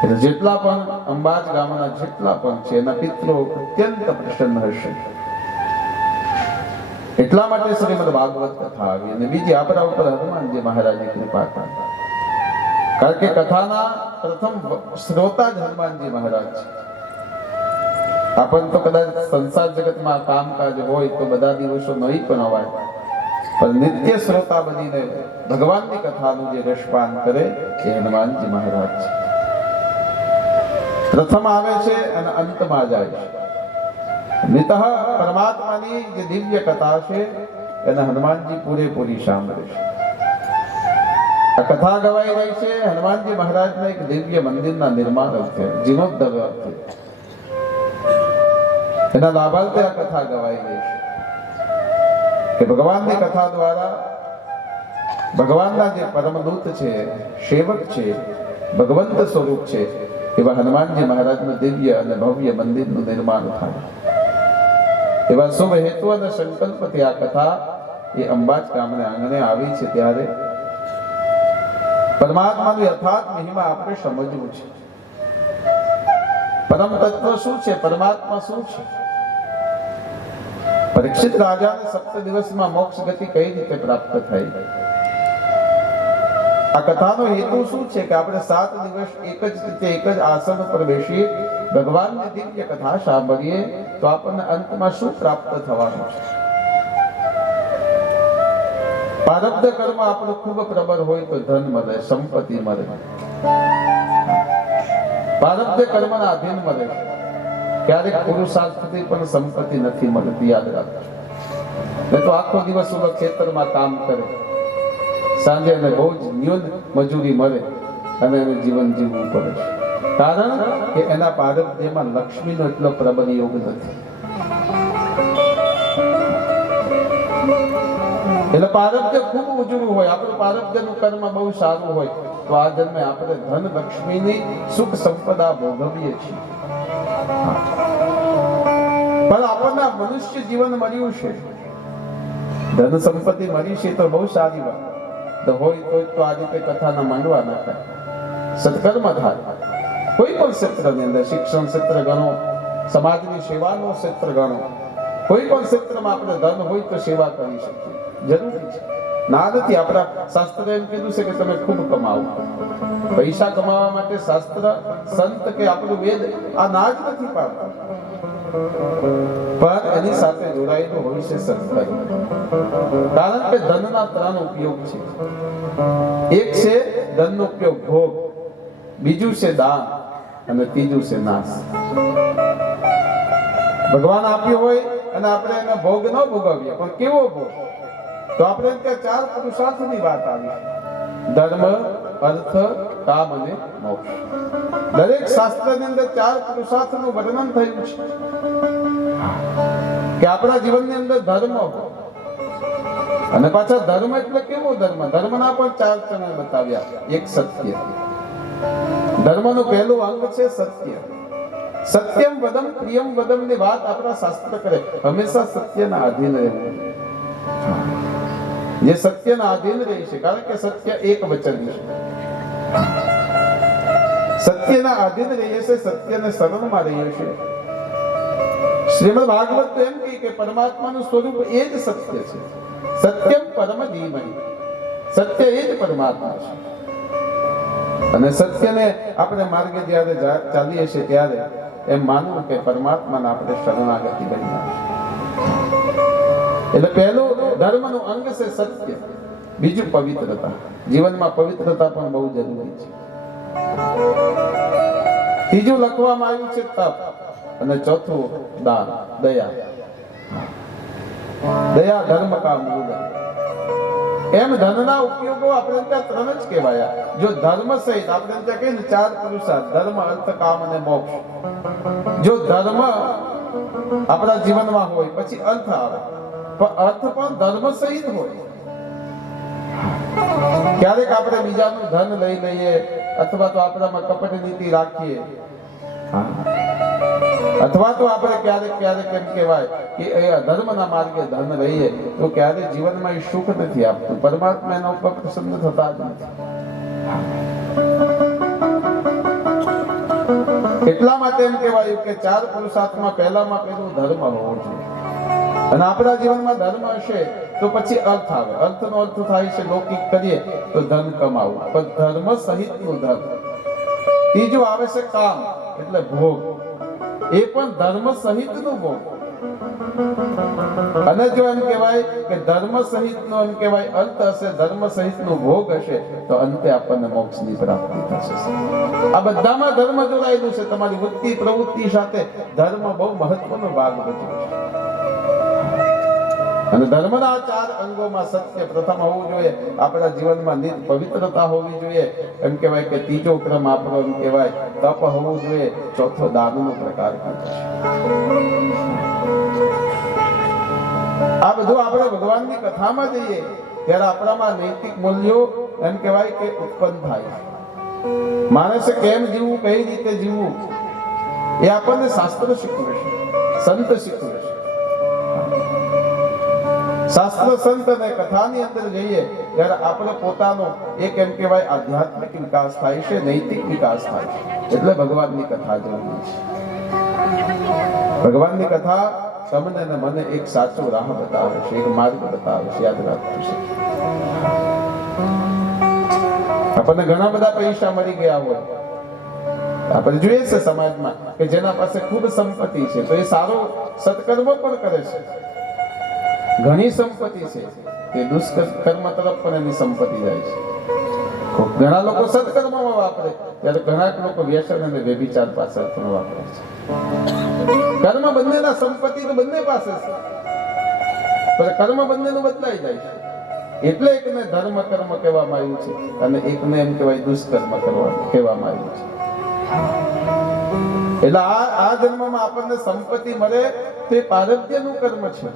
એટલે જેટલા પણ અંબાજ ગામના જેટલા પણ છે એના પિતરો અત્યંત પ્રસન્ન હશે. એટલા માટે શ્રીમદ ભાગવત કથા આવી અને બીજી આપણા ઉપર હનુમાનજી મહારાજની કૃપા કરી. કારણ કે કથાના પ્રથમ શ્રોતા જ હનુમાનજી મહારાજ છે. આપણ તો કદાચ સંસાર જગતમાં કામકાજ હોય તો બધા દિવસો નહીં પણ અવાય, પણ નિત્ય શ્રોતા બનીને ભગવાનની કથાનું જે રસપાન કરે એ હનુમાનજી મહારાજ છે. પ્રથમ આવે છે અને અંતમાં જાય છે. નિતઃ પરમાત્માની જે દિવ્ય કથા છે એને હનુમાનજી પૂરેપૂરી સાંભળે છે. આ કથા ગવાઈ રહી છે હનુમાનજી મહારાજના એક દિવ્ય મંદિરના નિર્માણ અર્થે, જીર્ણોદ્ધાર અર્થે. એના લાભાર્થે આ કથા ગવાઈ રહી છે કે ભગવાનની કથા દ્વારા ભગવાનના જે પરમદૂત છે, સેવક છે, ભગવંત સ્વરૂપ છે એવા હનુમાનજી મહારાજનું દિવ્ય અને ભવ્ય મંદિરનું નિર્માણ થાય. એવા શુભ હેતુ અને સંકલ્પથી આ કથા એ અંબાજ ગામને આંગણે આવી છે. ત્યારે પરમાત્માની યથાર્થ મહિમા આપણે સમજવું છે. પરમ તત્વ શું છે, પરમાત્મા શું છે. પરીક્ષિત રાજાને 7 દિવસમાં મોક્ષ ગતિ કઈ રીતે પ્રાપ્ત થઈ? આ કથાનો હેતુ શું છે કે આપણે 7 દિવસ એક જ રીતે એક જ આસન ઉપર બેસી ભગવાનની દિવ્ય કથા સાંભળીએ તો આપણને અંતમાં શું પ્રાપ્ત થવાનું છે. પ્રારબ્ધ કર્મ આપણું ખૂબ પ્રબળ હોય તો ધન મળે, સંપત્તિ મળે. પ્રારબ્ધ કર્મના અધીન મળે. ક્યારેક પુરુષાર્થથી પણ સંપત્તિ નથી મળતી, યાદ રાખજો. નહીં તો આખો દિવસ ખેતરમાં કામ કરે, સાંજે એને બહુ જ ન્યૂન મજૂરી મળે અને એને જીવન જીવવું પડે છે. કારણ કે એના પ્રારબ્ધમાં લક્ષ્મીનો એટલો પ્રબળ યોગ નથી. એટલે પ્રારબ્ધ ખૂબ ઉજળું હોય, આપણું પ્રારબ્ધનું કર્મ બહુ સારું હોય તો આ જન્મે આપણે ધન લક્ષ્મીની સુખ સંપદા ભોગવીએ છીએ, પણ આપણને મનુષ્ય જીવન મળ્યું છે, ધન સંપત્તિ મળી છે તો બહુ સારી વાત. તો હોય તો આ રીતે કથાના માંડવા ના થાય, સત્કર્મ થાય. કોઈ પણ ક્ષેત્રની અંદર, શિક્ષણ ક્ષેત્ર ગણો, સમાજની સેવાનો ક્ષેત્ર ગણો, કોઈ પણ ક્ષેત્રમાં આપણે ધન હોય તો સેવા કરી શકીએ, જરૂરી છે. ના નથી. આપણા શાસ્ત્રે એમ કીધું છે કે તમે ખૂબ કમાવો. પૈસા કમાવા માટે શાસ્ત્ર, સંત કે આપણું વેદ આ ના જ નથી પાડતા, પણ એની સાથે જોડાયેલું હોય છે સત્કર્મ. કારણ કે ધનના 3 ઉપયોગ છે. એક છે ધનનો ઉપયોગ ભોગ, બીજું છે દાન અને ત્રીજું છે નાશ. ભગવાન આપ્યું હોય અને આપણે એને ભોગ ન ભોગવીએ, પણ કેવો ભોગ? તો આપણે ત્યાં 4 પુરુષાર્થની વાત આવી: ધર્મ, અર્થ, કામ અને મોક્ષ. દરેક શાસ્ત્રની અંદર 4 પુરુષાર્થનું વર્ણન થયું છે કે આપણા જીવનની અંદર ધર્મ હોય. અને પાછા ધર્મ એટલે કેવો ધર્મ? ધર્મના પણ 4 ચરણ બતાવ્યા. એક સત્ય. ધર્મનું પહેલું અંગ છે સત્ય. સત્યમ વદમ પ્રિયમ વદમ ની વાત આપણા શાસ્ત્ર કરે. હંમેશા સત્યના આધીન રહેવું. જે સત્યના આધીન રહી છે, કારણ કે સત્ય એક વચન છે. સત્યના આધીન રહીએ છે, સત્યને શરણમાં રહીએ છે. શ્રીમદ ભાગવત તો એમ કહે કે પરમાત્માનું સ્વરૂપ એ જ સત્ય છે. સત્યમ પરમ ધીમહિ. સત્ય એ જ પરમાત્મા છે. અને સત્યને આપણે માર્ગે જ્યારે ચાલીએ છીએ ત્યારે એમ માનવું કે પરમાત્માને આપણે શરણાગતિ બન્યા છે. એટલે પહેલું ધર્મનું અંગ છે સત્ય. બીજું પવિત્રતા. જીવનમાં પવિત્રતા પણ બહુ જરૂરી છે. ત્રીજું લખવામાં આવ્યું છે તપ. અને ચોથું દાન, દયા. દયા ધર્મ કા મૂળ. એમ ધનના ઉપયોગો આપણે ત્યાં 3 જ કહેવાયા. જો ધર્મ સહિત આપણે ત્યાં કહીએ ને 4 પુરુષાર્થ: ધર્મ, અર્થ, કામ અને મોક્ષ. જો ધર્મ આપણા જીવનમાં હોય પછી અર્થ આવે, પણ અર્થ પણ ધર્મ સહિત હોય. ક્યારેક આપણે બીજાનું ધન લઈ લઈએ, અથવા તો આપણામાં કપટ નીતિ રાખીએ, અથવા તો આપણે ક્યારેક એમ કહેવાય કે એ અધર્મના માર્ગે ધન રહીએ, તો ક્યારેક જીવનમાં એ સુખ નથી આપતું. પરમાત્મા એના ઉપર પ્રસન્ન થતા જ નથી. એટલા માટે એમ કહેવાયું કે 4 પુરુષાર્થમાં પહેલામાં પહેલું ધર્મ હોવો જોઈએ. અને આપણા જીવનમાં ધર્મ હશે તો પછી અર્થ આવે. અર્થનો અર્થ થાય છે લૌકિક કરીએ તો ધન કમાવું, પણ ધર્મ સહિતનું ધન. ત્રીજું આવે છે કામ, એટલે ભોગ. એ પણ ધર્મ સહિતનું ભોગ. અને જો એમ કહેવાય કે ધર્મ સહિતનો એમ કહેવાય અંત હશે, ધર્મ સહિતનો ભોગ હશે, તો અંતે આપણને મોક્ષની પ્રાપ્તિ થશે. આ બધામાં ધર્મ જોડાયેલું છે. તમારી વૃત્તિ પ્રવૃત્તિ સાથે ધર્મ બહુ મહત્વનો ભાગ ભજવે છે. અને ધર્મના 4 અંગોમાં સત્ય પ્રથમ હોવું જોઈએ. આપણા જીવનમાં નિત પવિત્રતા હોવી જોઈએ. એમ કહેવાય કે ત્રીજો ક્રમ આપણો એમ કહેવાય તપ હોવું જોઈએ. ચોથો દાનનો પ્રકાર છે. આ બધું આપણે ભગવાનની કથામાં જઈએ ત્યારે આપણામાં નૈતિક મૂલ્યો એમ કહેવાય કે ઉત્પન્ન થાય. માણસે કેમ જીવવું, કઈ રીતે જીવવું, એ આપણને શાસ્ત્ર શીખવે છે, સંત શીખવે છે. શાસ્ત્ર, સંત અને કથાની અંદર જઈએ ત્યારે આપણે પોતાનો એક એમ કહેવાય આધ્યાત્મિક વિકાસ થાય છે, નૈતિક વિકાસ થાય છે. એટલે ભગવાનની કથા જરૂરી છે. ભગવાનની કથા તમને ને મને એક સાચો રાહ બતાવે છે, એક માર્ગ બતાવે છે. યાદ રાખવું છે. આપણને ઘણા બધા પૈસા મળી ગયા હોય, આપણે જોઈએ છે સમાજમાં કે જેના પાસે ખૂબ સંપત્તિ છે તો એ સારો સત્કર્મ પણ કરે છે. ઘણી સંપત્તિ છે તે દુષ્કર્મ તરફ પણ એની સંપત્તિ જાય છે. ઘણા લોકો સત્કર્મમાં વાપરે ત્યારે ઘણા લોકો વ્યસન અને વ્યભિચાર પાછળ પણ વાપરે છે. કર્મ બંનેના, સંપત્તિ તો બંને પાસે છે, પણ કર્મ બંનેનું બદલાઈ જાય છે. એટલે એકને ધર્મ કર્મ કહેવામાં આવ્યું છે અને એકને એમ કહેવાય દુષ્કર્મ કહેવામાં આવ્યું છે. એટલે આ જન્મમાં આપણને સંપત્તિ મળે તે પારધ્યનું કર્મ છે.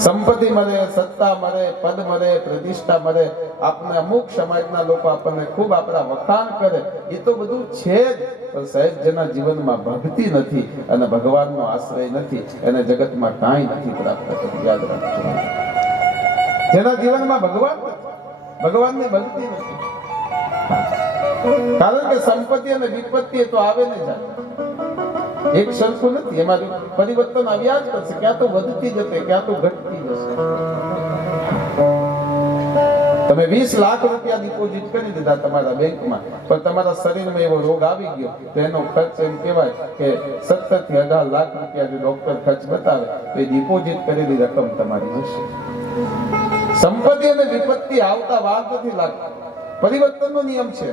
સંપત્તિ મળે, સત્તા મળે, પદ મળે, પ્રતિષ્ઠા મળે, આપણે અમુક સમાજના લોકો આપણને ખૂબ આપણા વખાણ કરે, એ તો બધું છે જ, પણ સાહેબ જેના જીવનમાં ભક્તિ નથી અને ભગવાનનો આશ્રય નથી એને જગતમાં કાંઈ નથી પ્રાપ્ત થતું. યાદ રાખજો, જેના જીવનમાં ભગવાન નથી, ભગવાનની ભક્તિ નથી. કારણ કે સંપત્તિ અને વિપત્તિ તો આવે ને જાય, એક સરખું નથી, એમાં પરિવર્તન આવ્યા જ કરશે, ક્યાં તો વધતી જશે, ક્યાં તો ઘટતી જશે. તમે 20 લાખ રૂપિયા ડિપોઝિટ કરી દીધા તમારા બેંકમાં, પણ તમારા શરીરમાં એવો રોગ આવી ગયો તો એનો ખર્ચ એમ કહેવાય કે 17 થી 18 લાખ રૂપિયા જે ડોક્ટર ખર્ચ બતાવે તો એ ડિપોઝિટ કરેલી રકમ તમારી જશે. સંપત્તિ અને વિપત્તિ આવતા વાર નથી લાગતી, પરિવર્તનનો નિયમ છે,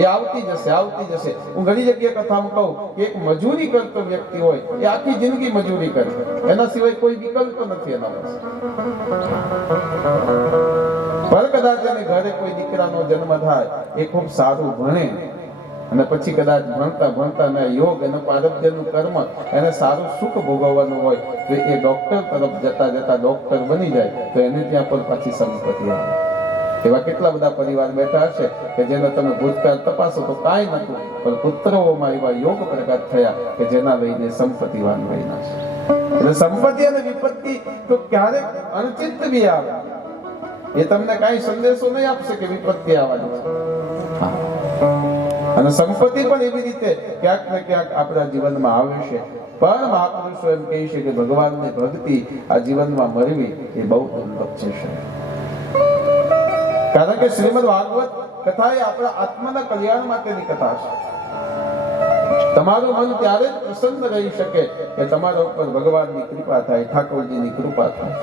એ આવતી જશે, આવતી જશે. હું ઘણી જગ્યાએ કથામાં કહું કે એક મજૂરી કરતો વ્યક્તિ હોય એ આખી જિંદગી મજૂરી કરે, એના સિવાય કોઈ વિકલ્પ નથી એના પાસે. પર કદાચ એને ઘરે કોઈ દીકરાનો જન્મ થાય, એ ખૂબ સારું ભણે અને પછી કદાચ ભણતા ભણતા ને યોગ અને પારબ્ધ્યનું કર્મ એને સારું સુખ ભોગવવાનું હોય તો એ ડોક્ટર તરફ જતા જતા ડોક્ટર બની જાય તો એને ત્યાં પણ પાછી સંપત્તિ આવે. એવા કેટલા બધા પરિવાર બેઠા હશે કે જેને તમે ભૂતકાળ તપાસો તો કાંઈ નતું, પણ પુત્રોમાં એવા યોગ પ્રગટ થયા કે જેના લઈને સંપત્તિવાન બન્યા છે. એટલે સંપત્તિ અને વિપત્તિ તો ક્યારેક અનિશ્ચિત બી આવે, એ તમને કાંઈ સંદેશો નહીં આપશે કે વિપત્તિ આવવાની છે. અને સંપત્તિ પણ એવી રીતે ક્યાંક ને ક્યાંક આપણા જીવનમાં આવે છે, પણ મહાપુરુષો એમ કહે છે કે ભગવાનની ભક્તિ આ જીવનમાં મળવી એ બહુ દુર્લભ છે. કારણ કે શ્રીમદ ભાગવત કથા એ આપણા આત્માના કલ્યાણ માટેની કથા છે. તમારું મન ત્યારે જ પ્રસન્ન રહી શકે કે તમારા ઉપર ભગવાનની કૃપા થાય, ઠાકોરજીની કૃપા થાય,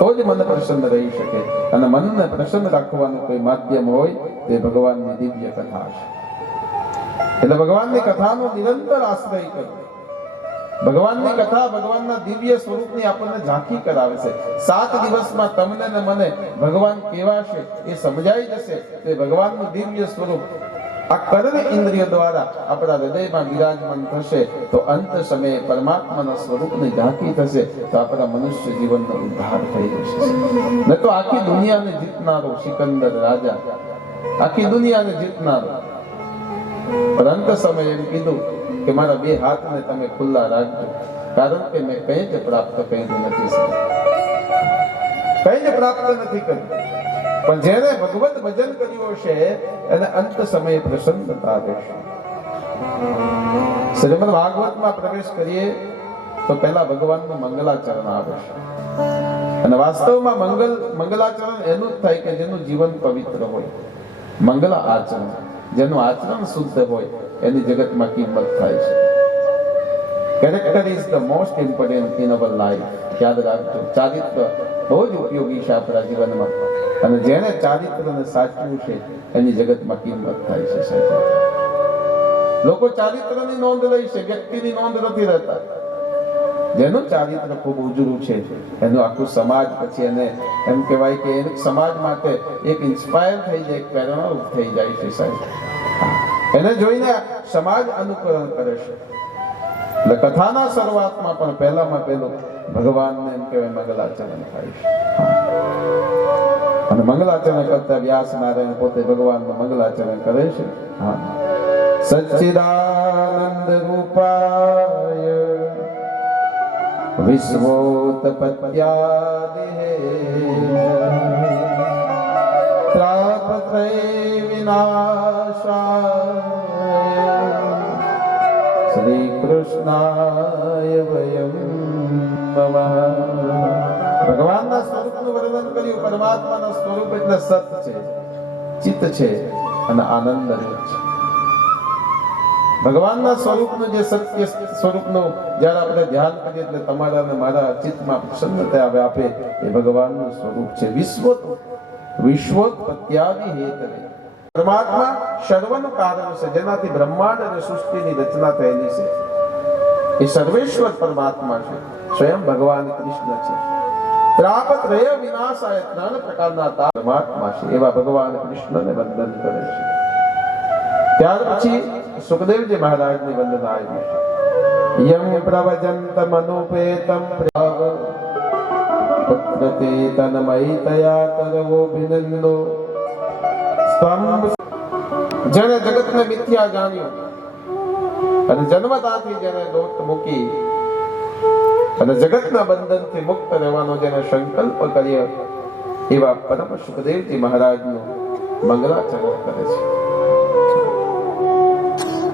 તો જ મન પ્રસન્ન રહી શકે. અને મનને પ્રસન્ન રાખવાનું કોઈ માધ્યમ હોય તે ભગવાનની દિવ્ય કથા છે. એટલે ભગવાનની કથાનો નિરંતર આશ્રય કરો. ભગવાનની કથા ભગવાનના દિવ્ય સ્વરૂપની આપણને ઝાંખી કરાવે છે. 7 દિવસમાં તમને ને મને ભગવાન કેવા છે એ સમજાઈ જશે. તે ભગવાનનું દિવ્ય સ્વરૂપ આ કર્મ ઇન્દ્રિય દ્વારા આપણા હૃદયમાં બિરાજમાન થશે તો અંત સમયે પરમાત્માના સ્વરૂપની ઝાંખી થશે તો આપણા મનુષ્ય જીવનનો ઉદ્ધાર થઈ જશે. ન તો આખી દુનિયાને જીતનારો સિકંદર રાજા, આખી દુનિયાને જીતનારો, પણ અંત સમયે એમ કીધું કે મારા 2 હાથને તમે ખુલ્લા રાખજો, કારણ કે મેં કંઈ જ પ્રાપ્ત કર્યું નથી, કંઈ જ પ્રાપ્ત નથી કર્યું. પણ જેને ભગવત ભજન કર્યું હશે એને અંત સમયે પ્રસન્નતા રહેશે. શ્રીમદ ભાગવતમાં પ્રવેશ કરીએ તો પહેલા ભગવાનનું મંગલાચરણ આવે છે. અને વાસ્તવમાં મંગલાચરણ એનું જ થાય કે જેનું જીવન પવિત્ર હોય. મંગલા આચરણ, જેનું આચરણ શુદ્ધ હોય એની જગતમાં કિંમત થાય છે. Character is the most important in our life. યાદ રાખજો, ચારિત્ર બહુ જ ઉપયોગી છે આપણા જીવનમાં. અને જેને ચારિત્રને સાચવ્યું છે એની જગતમાં કિંમત થાય છે. લોકો ચારિત્રની નોંધ લે છે, વ્યક્તિની નોંધ નથી રહેતા. જેનું ચારિત્ર ખૂબ ઉજળું છે એનું આખું સમાજ પછી એને એમ કહેવાય કે એક સમાજ માટે એક ઇન્સ્પાયર થઈ જાય, એક પ્રેરણારૂપ થઈ જાય છે સાહેબ. એને જોઈને સમાજ અનુકરણ કરે છે. એટલે કથાના શરૂઆતમાં પણ પહેલામાં પહેલું ભગવાનને એમ કહેવાય મંગલાચરણ થાય છે. અને મંગલાચરણ કરતા વ્યાસ નારાયણ પોતે ભગવાનનું મંગલાચરણ કરે છે. હા, સચ્ચિદાનંદ રૂપાય વિશ્વોત્પત્યાદિહે ત્રાપત્રય વિનાશાય શ્રી કૃષ્ણાય વયમ નમઃ. ભગવાનના સ્વરૂપનું વર્ણન કર્યું. પરમાત્માના સ્વરૂપ એટલે સત છે, ચિત્ત છે અને આનંદ રૂપ છે. ભગવાનના સ્વરૂપનું જે સત્ય સ્વરૂપનું જ્યારે આપણે ધ્યાન કરીએ એટલે તમારા અને મારા ચિત્તમાં પ્રસન્નતા આપે એ ભગવાનનું સ્વરૂપ છે. વિશ્વોત્પત્યાદિ હેતવે. પરમાત્મા સર્વનું કારણ છે, જેનાથી બ્રહ્માંડ અને સૃષ્ટિની રચના થયેલી છે. એ સર્વેશ્વર પરમાત્મા છે, સ્વયં ભગવાન કૃષ્ણ છે. ત્રાપત્રય વિનાશાય, 3 પ્રકારના પરમાત્મા છે એવા ભગવાન કૃષ્ણને વંદન કરે છે. ત્યાર પછી સુખદેવજી મહારાજની વંદના આવી છે. યમ પ્રવજંતમ અનુપેતમ પુત્રતે તન્મયતયા તરવો વિનંદો સ્તંભ જેને જગતને મિથ્યા જાણ્યો અને જન્મતાથી જેને દોટ મૂકી અને જગતના બંધનથી મુક્ત રહેવાનો જેને સંકલ્પ કર્યો એવા પરમ સુખદેવજી મહારાજનો મંગલાચરણ કરે છે.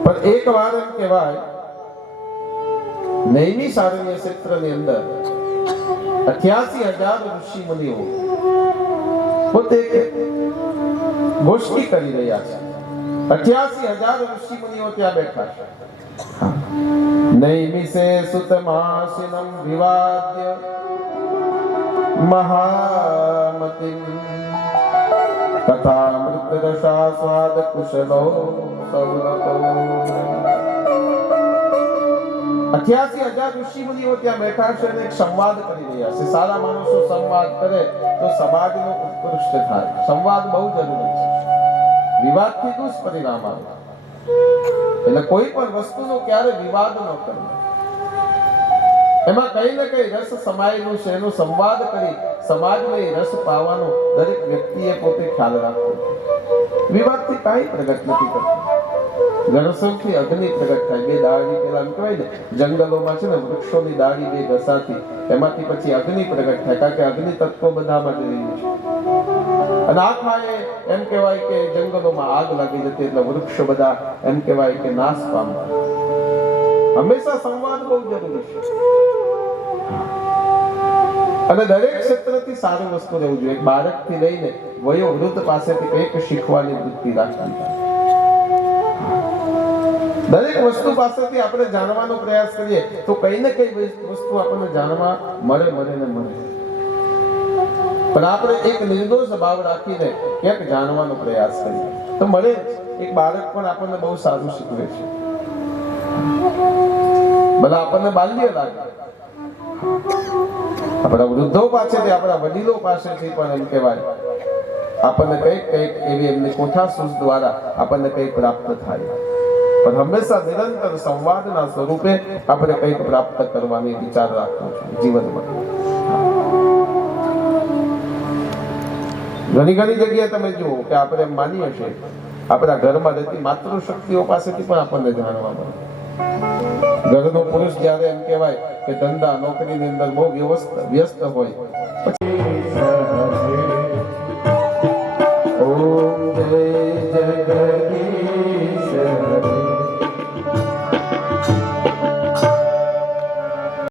પણ એક વાર એમ કહેવાય નૈમિ સારણ્ય ક્ષેત્રની અંદર 88,000 ઋષિ મુનિઓ પોતે ગોષ્ઠી કરી રહ્યા છે. 88,000 ઋષિ મુનિઓ ત્યાં બેઠા છે. નૈમિષે સુતમાસિનમ વિવાદ્ય મહામતિમ કથામૃત રસાસ્વાદ કુશલો સૌરતો. 88,000 ઋષિ મુનિઓ ત્યાં બેઠા છે અને એક સંવાદ કરી રહ્યા છે. સારા માણસો સંવાદ કરે તો સમાજનો ઉત્કૃષ્ટ થાય. સંવાદ બહુ જરૂરી છે. વિવાદથી દુષ્પરિણામ આવે. એટલે કોઈ પણ વસ્તુનો ક્યારે વિવાદ ન કરવો. એમાં કઈ ને કઈ રસ સમાયેલું છે એનો સંવાદ કરી સમાજમાં એ રસ પાવાનો દરેક વ્યક્તિએ પોતે ખ્યાલ રાખવો. વિવાદથી કાંઈ પ્રગટ નથી કરતું. ઘર્ષણથી અગ્નિ પ્રગટ થાય. બે દાળી પેલા એમ કહેવાય ને જંગલોમાં છે ને વૃક્ષોની દાળી બે ઘસાતી એમાંથી પછી અગ્નિ પ્રગટ થાય. કારણ કે અગ્નિ તત્વો બધામાં જ રહ્યું છે. અને આખા એમ કહેવાય કે જંગલોમાં આગ લાગી જતી એટલે વૃક્ષો બધા એમ કહેવાય કે નાશ પામતા. હંમેશા સંવાદ બહુ જરૂરી છે. અને દરેક ક્ષેત્રથી સારું વસ્તુ રહેવું જોઈએ. એક બાળકથી લઈને વયો વૃદ્ધ પાસેથી કંઈક શીખવાની વૃત્તિ રાખવી. દરેક વસ્તુ પાસેથી આપણે જાણવાનો પ્રયાસ કરીએ તો કઈ ને કઈ વસ્તુ આપણને જાણવા મળે ને મળે. પણ આપણે એક નિર્દોષ ભાવ રાખીને ક્યાંક જાણવાનો પ્રયાસ કરીએ તો મળે. એક બાળક પણ આપણને બહુ સારું શીખવે છે. ભલે આપણને બાલ્ય લાગે. આપણા વૃદ્ધો પાસેથી આપણા વડીલો પાસેથી પણ એમ કહેવાય આપણને કંઈક એવી એમની કોઠાસૂઝ દ્વારા આપણને કંઈક પ્રાપ્ત થાય. પણ હંમેશા નિરંતર સંવાદના સ્વરૂપે આપણે કંઈક પ્રાપ્ત કરવાની વિચાર રાખવો જોઈએ જીવનમાં. ઘણી જગ્યાએ તમે જુઓ કે આપણે માનીએ છીએ આપણા ઘરમાં રહેતી માતૃશક્તિઓ પાસેથી પણ આપણને જાણવા મળે. ઘરનો પુરુષ જ્યારે એમ કહેવાય કે ધંધા નોકરીની અંદર બહુ વ્યસ્ત હોય પછી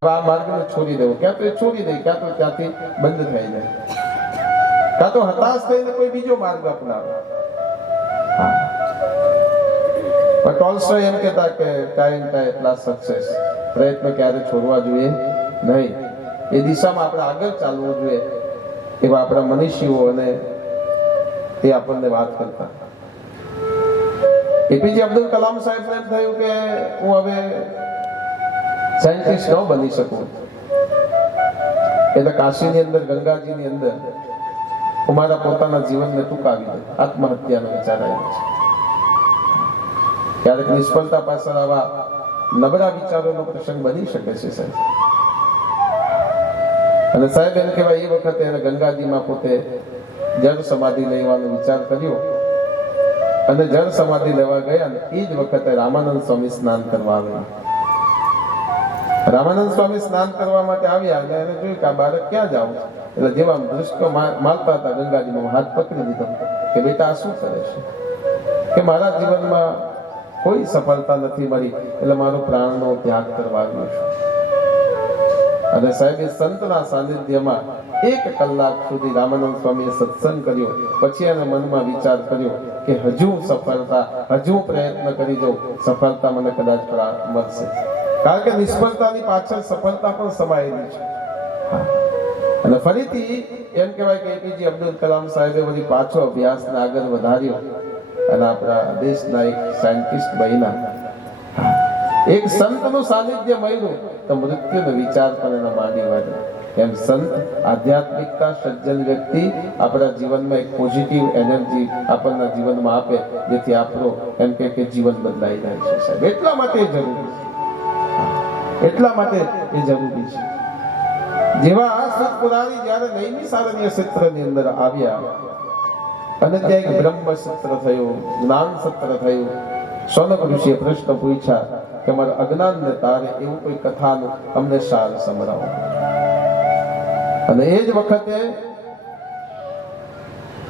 આ માર્ગને છોડી દેવો. ક્યાં તો એ છોડી દે, ક્યાં તો ત્યાંથી બંધ થઈ જાય, કાં તો હતાશ થઈને કોઈ બીજો માર્ગ અપનાવે. પણ ટોલ્સ્ટોય એમ કહેતા કે ટાઈમ એટલા સક્સેસ પ્રયત્ન ક્યારે છોડવા જોઈએ નહીં. એ દિશામાં આપણે આગળ ચાલવું જોઈએ એવા આપણા મનીષીઓ અને એ આપણને વાત કરતા. એપીજે અબ્દુલ કલામ સાહેબને એમ થયું કે હું હવે સાયન્ટિસ્ટ ન બની શકું એટલે કાશીની અંદર ગંગાજીની અંદર હું મારા પોતાના જીવનને ટૂંકાવી દઉં. આત્મહત્યાનો વિચાર આવ્યો છે. ક્યારેક નિષ્ફળતા પાછળ આવા નબળા વિચારોનો પ્રસંગ બની શકે છે સાહેબ. અને સાહેબ એમ કહેવાય એ વખતે એને ગંગાજીમાં પોતે જળ સમાધિ લેવાનો વિચાર કર્યો અને જળ સમાધિ લેવા ગયા અને એ જ વખતે રામાનંદ સ્વામી સ્નાન કરવા આવ્યા. રામાનંદ સ્વામી સ્નાન કરવા માટે આવ્યા અને એને જોયું કે આ બાળક ક્યાં જાવ એટલે જેવા દૃષ્ટિ મારતા હતા ગંગાજીમાં હાથ પકડી દીધો કે બેટા આ શું કરે છે કે મારા જીવનમાં કોઈ સફળતા નથી મળી એટલે મારો પ્રાણનો ત્યાગ કરવા આવ્યો છું. અને સાહેબે સંતના સાનિધ્યમાં 1 કલાક સુધી રામાનંદ સ્વામીએ સત્સંગ કર્યો. પછી એને મનમાં વિચાર કર્યો કે હજુ સફળતા, હજુ પ્રયત્ન કરી જાઉં, સફળતા મને કદાચ મળશે. કારણ કે નિષ્ફળતાની પાછળ સફળતા પણ સમાયેલી છે. અને ફરીથી એમ કહેવાય કે એપીજે અબ્દુલ કલામ સાહેબે વળી પાછો અભ્યાસને આગળ વધાર્યો અને આપણા દેશના એક સાયન્ટિસ્ટ બન્યા. એક સંતનું સાનિધ્ય મળ્યું તો મૃત્યુનો વિચાર પણ એના માંડી વાળ્યો. એમ સંત, આધ્યાત્મિકતા, સજ્જન વ્યક્તિ આપણા જીવનમાં એક પોઝિટિવ એનર્જી આપણના જીવનમાં આપે જેથી આપણો એમ કે જીવન બદલાઈ જાય છે સાહેબ. એટલા માટે જરૂરી છે. જેવા સૂત પુરાણી જ્યારે નૈમિષારણ્ય ક્ષેત્રની અંદર આવ્યા અને ત્યાં એક બ્રહ્મ સત્ર થયું, જ્ઞાન સત્ર થયું. શૌનક ઋષિએ પ્રશ્ન પૂછ્યા કે મારા અજ્ઞાનને તારે એવું કોઈ કથાનું અમને સાર સંભળાવો. અને એ જ વખતે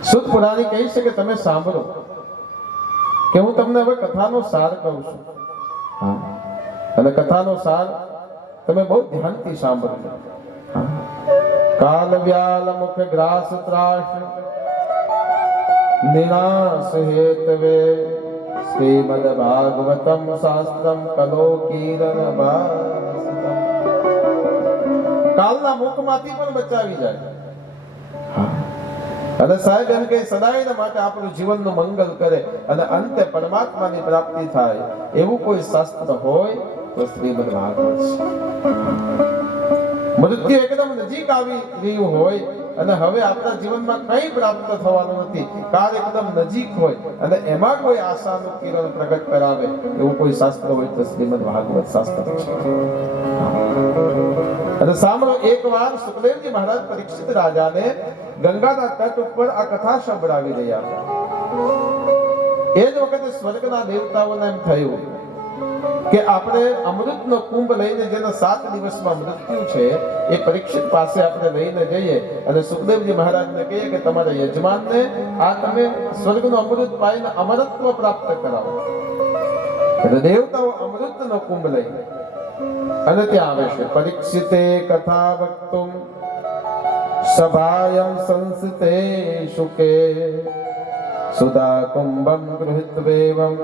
સૂત પુરાણી કહે છે કે તમે સાંભળો કે હું તમને હવે કથાનો સાર કહું છું. હા, અને કથાનો સાર તમે બહુ ધ્યાનથી સાંભળજો. કાલ વ્યાલ મુખ ગ્રાસ ત્રાસ નિરાશ હેતવે શ્રીમદ ભાગવતમ શાસ્ત્રમ કલો કીર્તન ભાસિતમ. કાલના મુખમાંથી પણ બચાવી જાય. અને સાહેબ એમ કે સદાયના માટે આપણું જીવનનું મંગલ કરે અને અંતે પરમાત્માની પ્રાપ્તિ થાય એવું કોઈ શાસ્ત્ર હોય તો શ્રીમદ ભાગવત છે. મૃત્યુ એકદમ નજીક આવી રહ્યું હોય અને હવે આપણા જીવનમાં કંઈ પ્રાપ્ત થવાનું નથી, કાળ એકદમ નજીક હોય અને એમાં કોઈ આશાનું કિરણ પ્રગટ કરાવે એવું કોઈ શાસ્ત્ર હોય તો શ્રીમદ ભાગવત શાસ્ત્ર છે. અને સાંભળો, એકવાર સુખદેવજી મહારાજ પરીક્ષિત રાજાને ગંગાના તટ ઉપર આ કથા સંભળાવી રહ્યા હતા. એ જ વખતે સ્વર્ગના દેવતાઓને એમ થયું કે આપણે અમૃતનો કુંભ લઈને જેના 7 દિવસમાં મૃત્યુ છે એ પરીક્ષિત પાસે આપણે લઈને જઈએ અને સુખદેવજી મહારાજને કહીએ કે તમારા યજમાનને આ તમે સ્વર્ગનો અમૃત પાઈને અમરત્વ પ્રાપ્ત કરાવો. એટલે દેવતાઓ અમૃતનો કુંભ લઈને અને ત્યાં આવે છે. પરીક્ષિતે કથા વક્તુમ સભાયમ સંસિતે શુકે સુદા કુંભમ ગૃહિત્વેવમ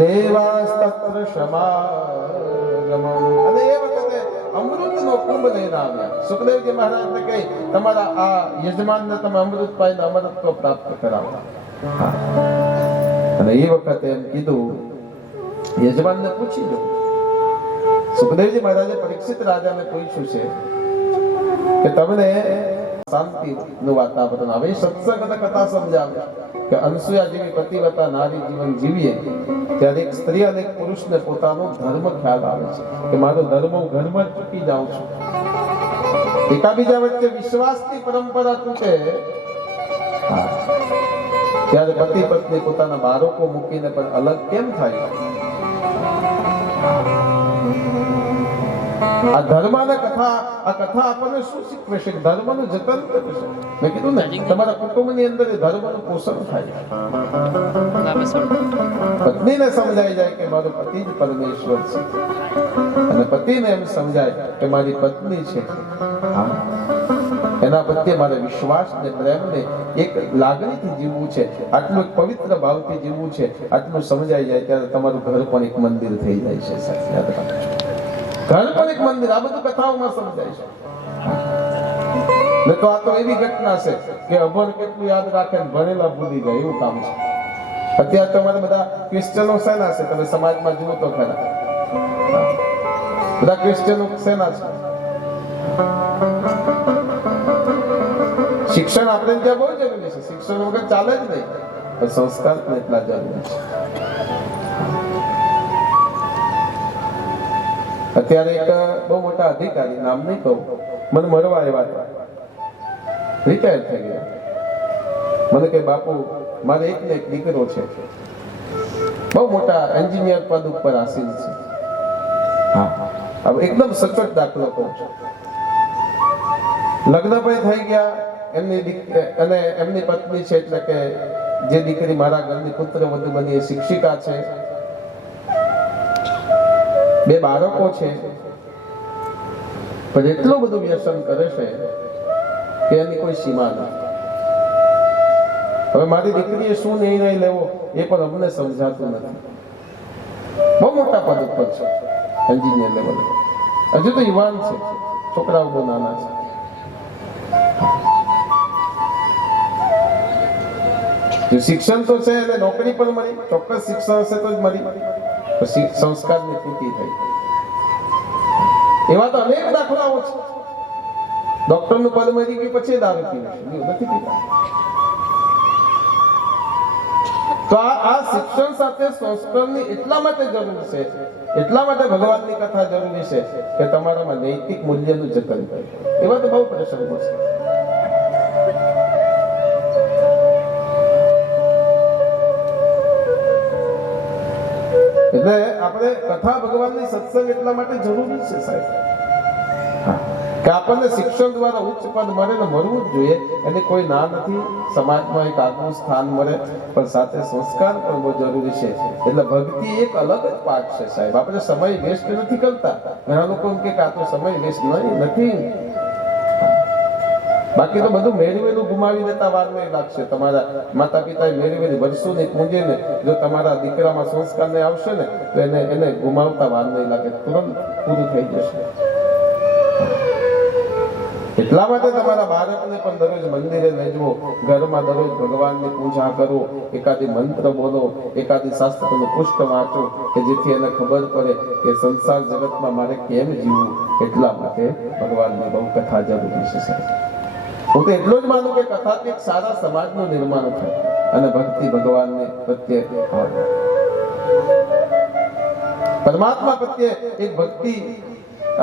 દેવાસ્તત્ર સમાગમમ. અને એ વખતે અમૃતનો કુંભ લઈને આવ્યા. સુખદેવજી મહારાજને કહી તમારા આ યજમાનને તમે અમૃત પાઈને અમરત્વ પ્રાપ્ત કરાવો. અને એ વખતે એમ કીધું, યજમાનને પૂછી લો. સુખદેવજી મહારાજે પરીક્ષિત રાજાને પૂછ્યું છે કે તમને શાંતિનું વાતાવરણ આવે. સત્સંગ કથા સમજાવે કે અનસુયા જેવી પતિવ્રતા નારી જીવન જીવીએ ત્યારે એક સ્ત્રી અને એક પુરુષને પોતાનો ધર્મ ખ્યાલ આવે છે કે મારો ધર્મ હું ઘરમાં જ ચૂકી જાઉં છું. એકાબીજા વચ્ચે વિશ્વાસની પરંપરા તૂટે ત્યારે પતિ પત્ની પોતાના બાળકો મૂકીને પણ અલગ કેમ થાય? આ ધર્મ અને કથા, આ કથા આપણને શું શીખવે છે? ધર્મનું જતન કરે છે. મેં કીધું ને, તમારા કુટુંબની અંદર ધર્મનું પોષણ થાય. પત્નીને સમજાઈ જાય કે મારો પતિ જ પરમેશ્વર છે અને પતિને એમ સમજાય કે મારી પત્ની છે. એના પ્રત્યે મારે વિશ્વાસ ને પ્રેમને એક લાગણીથી જીવવું છે, આટલું એક પવિત્ર ભાવથી જીવવું છે, આટલું સમજાઈ જાય ત્યારે તમારું ઘર પણ એક મંદિર થઈ જાય છે. યાદ રાખજો, ઘર પણ એક મંદિર. આ બધું કથાઓમાં સમજાય છે. ને તો આ તો એવી ઘટના છે કે અભણ કેટલું યાદ રાખે ને ભણેલા ભૂલી જાય એવું કામ છે. અત્યારે તમારે બધા ક્રિશ્ચનો શેના છે? તમે સમાજમાં જુઓ તો ખરા, બધા ક્રિશ્ચનો શેના છે? શિક્ષણ આપણે ત્યાં બહુ જરૂરી છે. શિક્ષણ વગર ચાલે જ નહીં, પણ સંસ્કાર પણ એટલા જરૂરી છે. અત્યારે એક બહુ મોટા અધિકારી, નામ નહીં કહું, મને મળવા આવ્યા હતા. રિટાયર થઈ ગયા. મને કે બાપુ મારે એક ને એક દીકરો છે, બહુ મોટા એન્જિનિયર પદ ઉપર આસીન છે. હા, હવે એકદમ સચોટ દાખલો કહું છું. લગ્ન પણ થઈ ગયા અને એમની પત્ની છે, એટલે કે જે દીકરી મારા ઘરની પુત્ર વધુ બની એ શિક્ષિકા છે. 2 બાળકો છે, પણ એટલું બધું વ્યસન કરે છે કે એની કોઈ સીમા નથી. હવે મારી દીકરીએ શું નિર્ણય લેવો એ પણ અમને સમજાતું નથી. બહુ મોટા પદ ઉપર છે, એન્જિનિયર લેવલ. હજુ તો યુવાન છે, છોકરાઓ બહુ નાના છે. શિક્ષણ તો છે એટલે નોકરી પણ મળી, ચોક્કસ શિક્ષણ હશે તો જ મળી, પછી સંસ્કારની તૂટી થઈ. એવા તો અનેક દાખલાઓ છે. ડોક્ટરનું પદ મળી ગયું પછી દારૂ પીવે છે, નથી પીતા. તો આ શિક્ષણ સાથે સંસ્કારની એટલા માટે જરૂર છે, એટલા માટે ભગવાનની કથા જરૂરી છે કે તમારામાં નૈતિક મૂલ્યનું જતન થાય. એવા તો બહુ પ્રસંગો છે. એટલે આપણે કથા ભગવાનની સત્સંગ એટલા માટે જરૂરી છે સાહેબ કે આપણને શિક્ષણ દ્વારા ઉચ્ચ પદ મળે ને મળવું જ જોઈએ. એની કોઈ ના નથી. સમાજમાં એક આગવું સ્થાન મળે, પણ સાથે સંસ્કાર પણ બહુ જરૂરી છે. એટલે ભક્તિ એક અલગ જ પાઠ છે સાહેબ. આપણે સમય વેસ્ટ નથી કરતા. ઘણા લોકો એમ કે આ તો સમય વેસ્ટ નથી. બાકી તો બધું મેળવેલું ગુમાવી દેતા વાર નહીં લાગશે. તમારા માતા પિતાએ મેળવેલી વર્ષોની પૂંજીને જો તમારા દીકરામાં સંસ્કાર ને આવશે ને તો એને ગુમાવતા વાર નહીં લાગે, તુરંત પૂરું થઈ જશે. એટલા માટે તમારા બાળકને પણ દરરોજ મંદિરે લઈ જવો, ઘરમાં દરરોજ ભગવાનની પૂજા કરો, એકાદી મંત્ર બોલો, એકાદી શાસ્ત્રનું પુષ્પ વાંચો કે જેથી એને ખબર પડે કે સંસાર જગતમાં મારે કેમ જીવવું. એટલા માટે ભગવાનની બહુ કથા જરૂરી છે સાહેબ. હું તો એટલો જ માનું કે કથાથી એક સારા સમાજનું નિર્માણ થાય અને ભક્તિ ભગવાનને પ્રત્યે પરમાત્મા પ્રત્યે એક ભક્તિ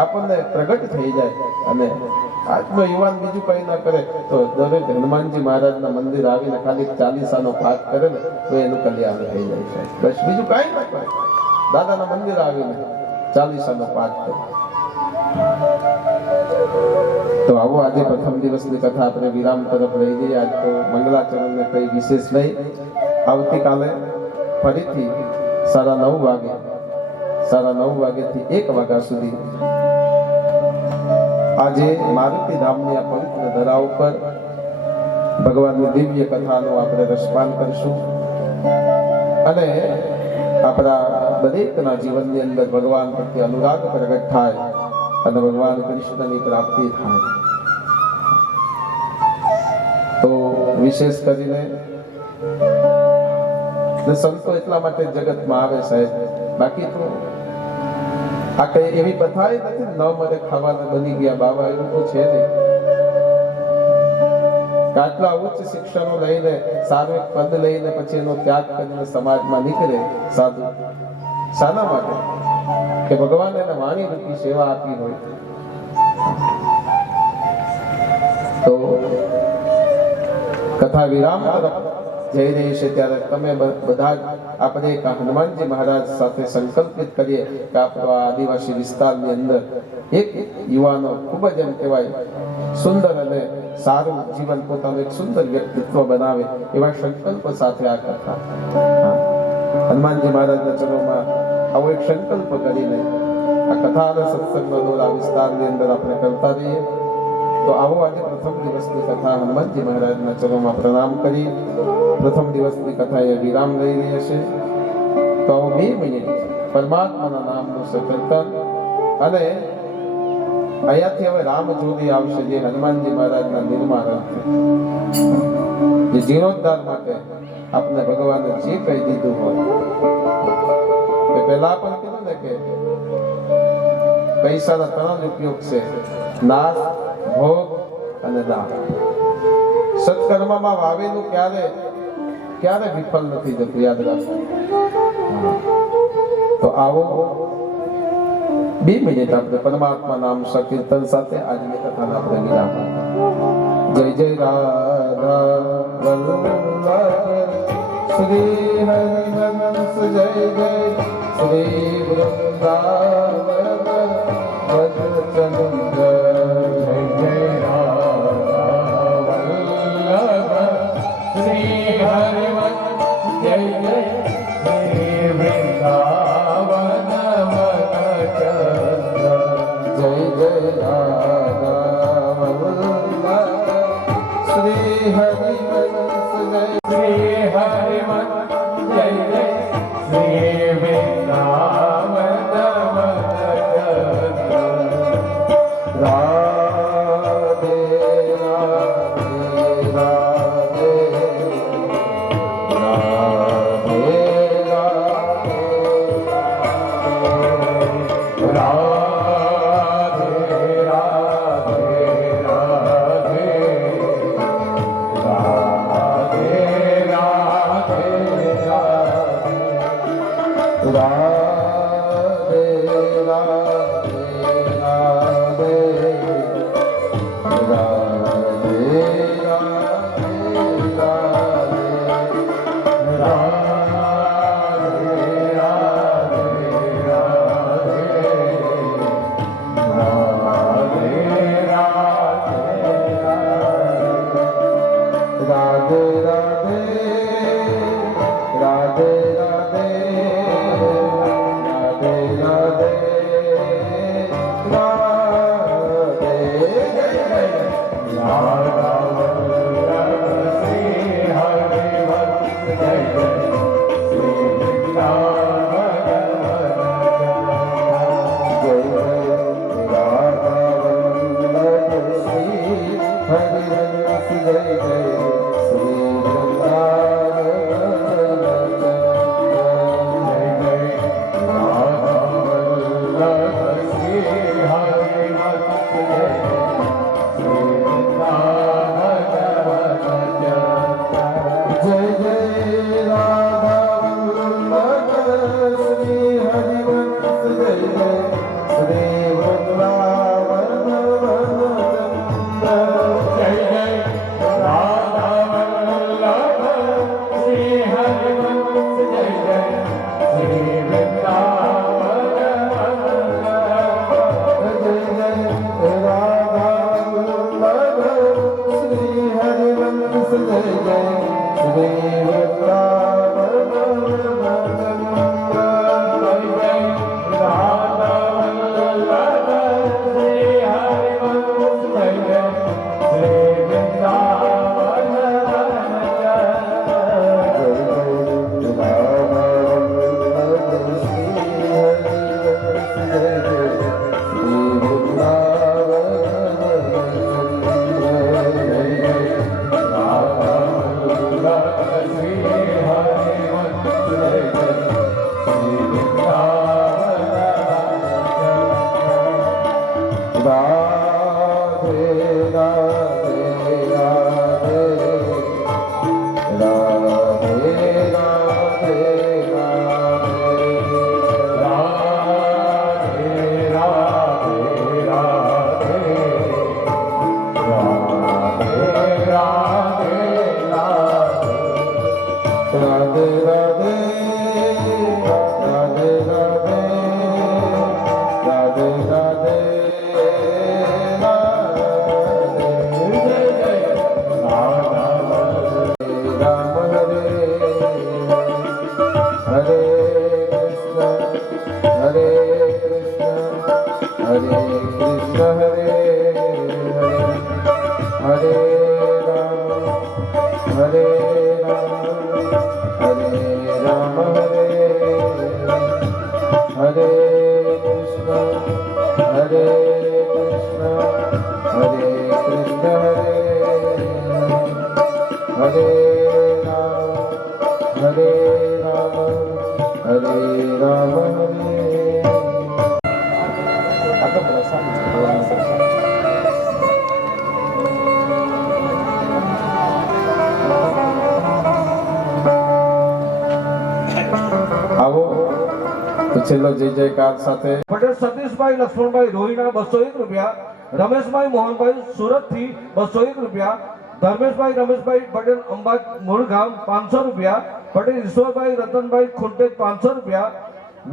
આપણને પ્રગટ થઈ જાય. અને આજનો યુવાન બીજું કઈ ના કરે તો દરેક હનુમાનજી મહારાજના મંદિર આવીને ખાલી 40 પાઠ કરે ને તો એનું કલ્યાણ થઈ જાય છે. બસ બીજું કઈ ના કરે. દાદાના મંદિર આવીને 40 પાઠ કરે. તો આવો આજે પ્રથમ દિવસની કથા આપણે વિરામ તરફ લઈ જઈએ. આજ તો મંગલાચરણને કઈ વિશેષ નહીં. આવતીકાલે ફરીથી 9:30 વાગ્યાથી 1 વાગ્યા સુધી આજે મારુતિ ધામની આ પવિત્ર ધરા ઉપર ભગવાનની દિવ્ય કથાનું આપણે રસપાન કરીશું અને આપણા દરેકના જીવનની અંદર ભગવાન પ્રત્યે અનુરાગ પ્રગટ થાય અને ભગવાન કૃષ્ણની પ્રાપ્તિ થાય. તો વિશેષ કરીને સંતો એટલા માટે જગતમાં આવે સાહેબ. બાકી તો આ કઈ એવી કથા નથી ન મળે ખાવાના બની ગયા બાવા, એવું તો છે નહીં. આટલા ઉચ્ચ શિક્ષણો લઈને સારું એક પદ લઈને પછી એનો ત્યાગ કરીને સમાજમાં નીકળે સાધુ. શાના માટે? કે ભગવાન એને વાણી રૂપી સેવા આપી હોય. તો કથા વિરામ તરફ જઈ રહી છે ત્યારે તમે બધા જ આપણે હનુમાનજી મહારાજ સાથે સંકલ્પિત કરીએ કે આપણો આદિવાસી વિસ્તારની અંદર એક યુવાનો ખૂબ જ એમ કહેવાય સુંદર અને સારું જીવન પોતાનું એક સુંદર વ્યક્તિત્વ બનાવે એવા સંકલ્પ સાથે આ કથા હનુમાનજી મહારાજના ચરણોમાં આવો એક સંકલ્પ કરીને આ કથા અને સત્સંગનો દોર આ વિસ્તારની અંદર આપણે કરતા રહીએ. તો આવો આજે પ્રથમ દિવસની કથા હનુમાનજી મહારાજના ચરણોમાં પ્રણામ કરી પ્રથમ દિવસની કથા એ વિરામ લઈ રહી છે. તો આવો 2 મિનિટ પરમાત્માના નામનું સંકીર્તન અને અહીંયાથી હવે રામજોડી આવશે જે હનુમાનજી મહારાજના નિર્માણ જે જીર્ણોદ્ધાર માટે આપને ભગવાને જે કહી દીધું હોય એ પહેલા પણ કીધું ને કે પૈસાના 3 ઉપયોગ છે, નાશ, ભોગ અને દાન. સત્કર્મમાં વાવેલું ક્યારે વિફળ નથી જતું, યાદ રાખો. તો આવો 2 મિનિટ આપણે પરમાત્મા નામ સંકીર્તન સાથે આજની કથાના આપણે વિરામ. જય જય રાધા વલ્લભ શ્રી હરિવંશ, જય જય શ્રી વૃંદાવન વચચંદ્ર, જય જય રાધા વલ્લભ શ્રી હરિવંશ, જય જય શ્રી વૃંદાવન વચચંદ્ર, જય જય રાધા વલ્લભ શ્રી હરિવંશ, જય શ્રી હરિવંશ, જય જય શ્રી વૃંદાવન વચચંદ્ર. राधे राधे राधे राधे राधे राधे राधे राधे राधे राधे राधे આવો તો છેલ્લો જય જયકાર સાથે પટેલ સતીશભાઈ લક્ષ્મણભાઈ રોહિણા 201 રૂપિયા, રમેશભાઈ મોહનભાઈ સુરત થી 201 રૂપિયા, ધર્મેશભાઈ રમેશભાઈ પટેલ અંબાજ મૂળગામ 500 રૂપિયા, પટેલ ઈશ્વરભાઈ રતનભાઈ ખુંટેજ 500 રૂપિયા,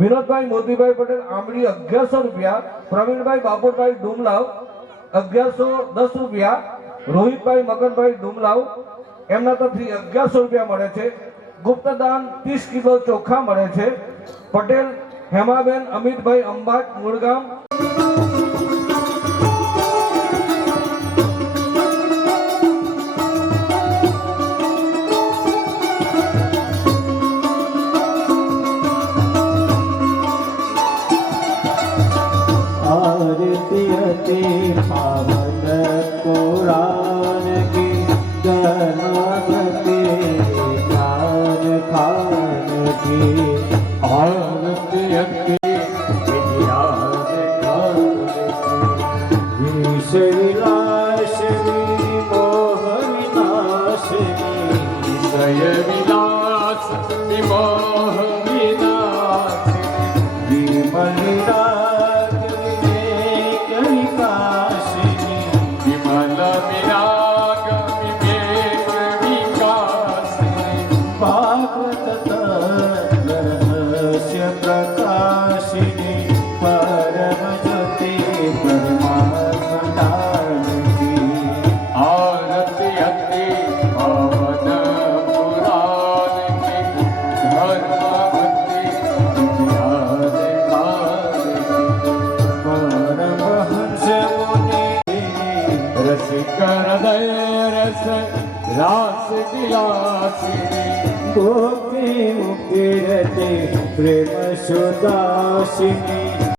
વિનોદભાઈ મોદીભાઈ પટેલ આંબડી 1100 રૂપિયા, પ્રવીણભાઈ બાપુરભાઈ ડુમલાવ 1110 રૂપિયા, રોહિતભાઈ મગનભાઈ ડુમલાવ એમના તરફથી 1100 રૂપિયા મળે છે. ગુપ્તદાન 30 કિલો ચોખા મળે છે. પટેલ હેમાબેન અમિતભાઈ અંબાજ મૂળગામ आरती अति पावन कुरान की गणागति ज्ञान खान की आरती अति विज्ञान खान की विषविलासिनी मोह विनाशिनी विषय विलास मोह विनाश ભક્તિ મુક્તિ રતિ પ્રેમ સુદાસિની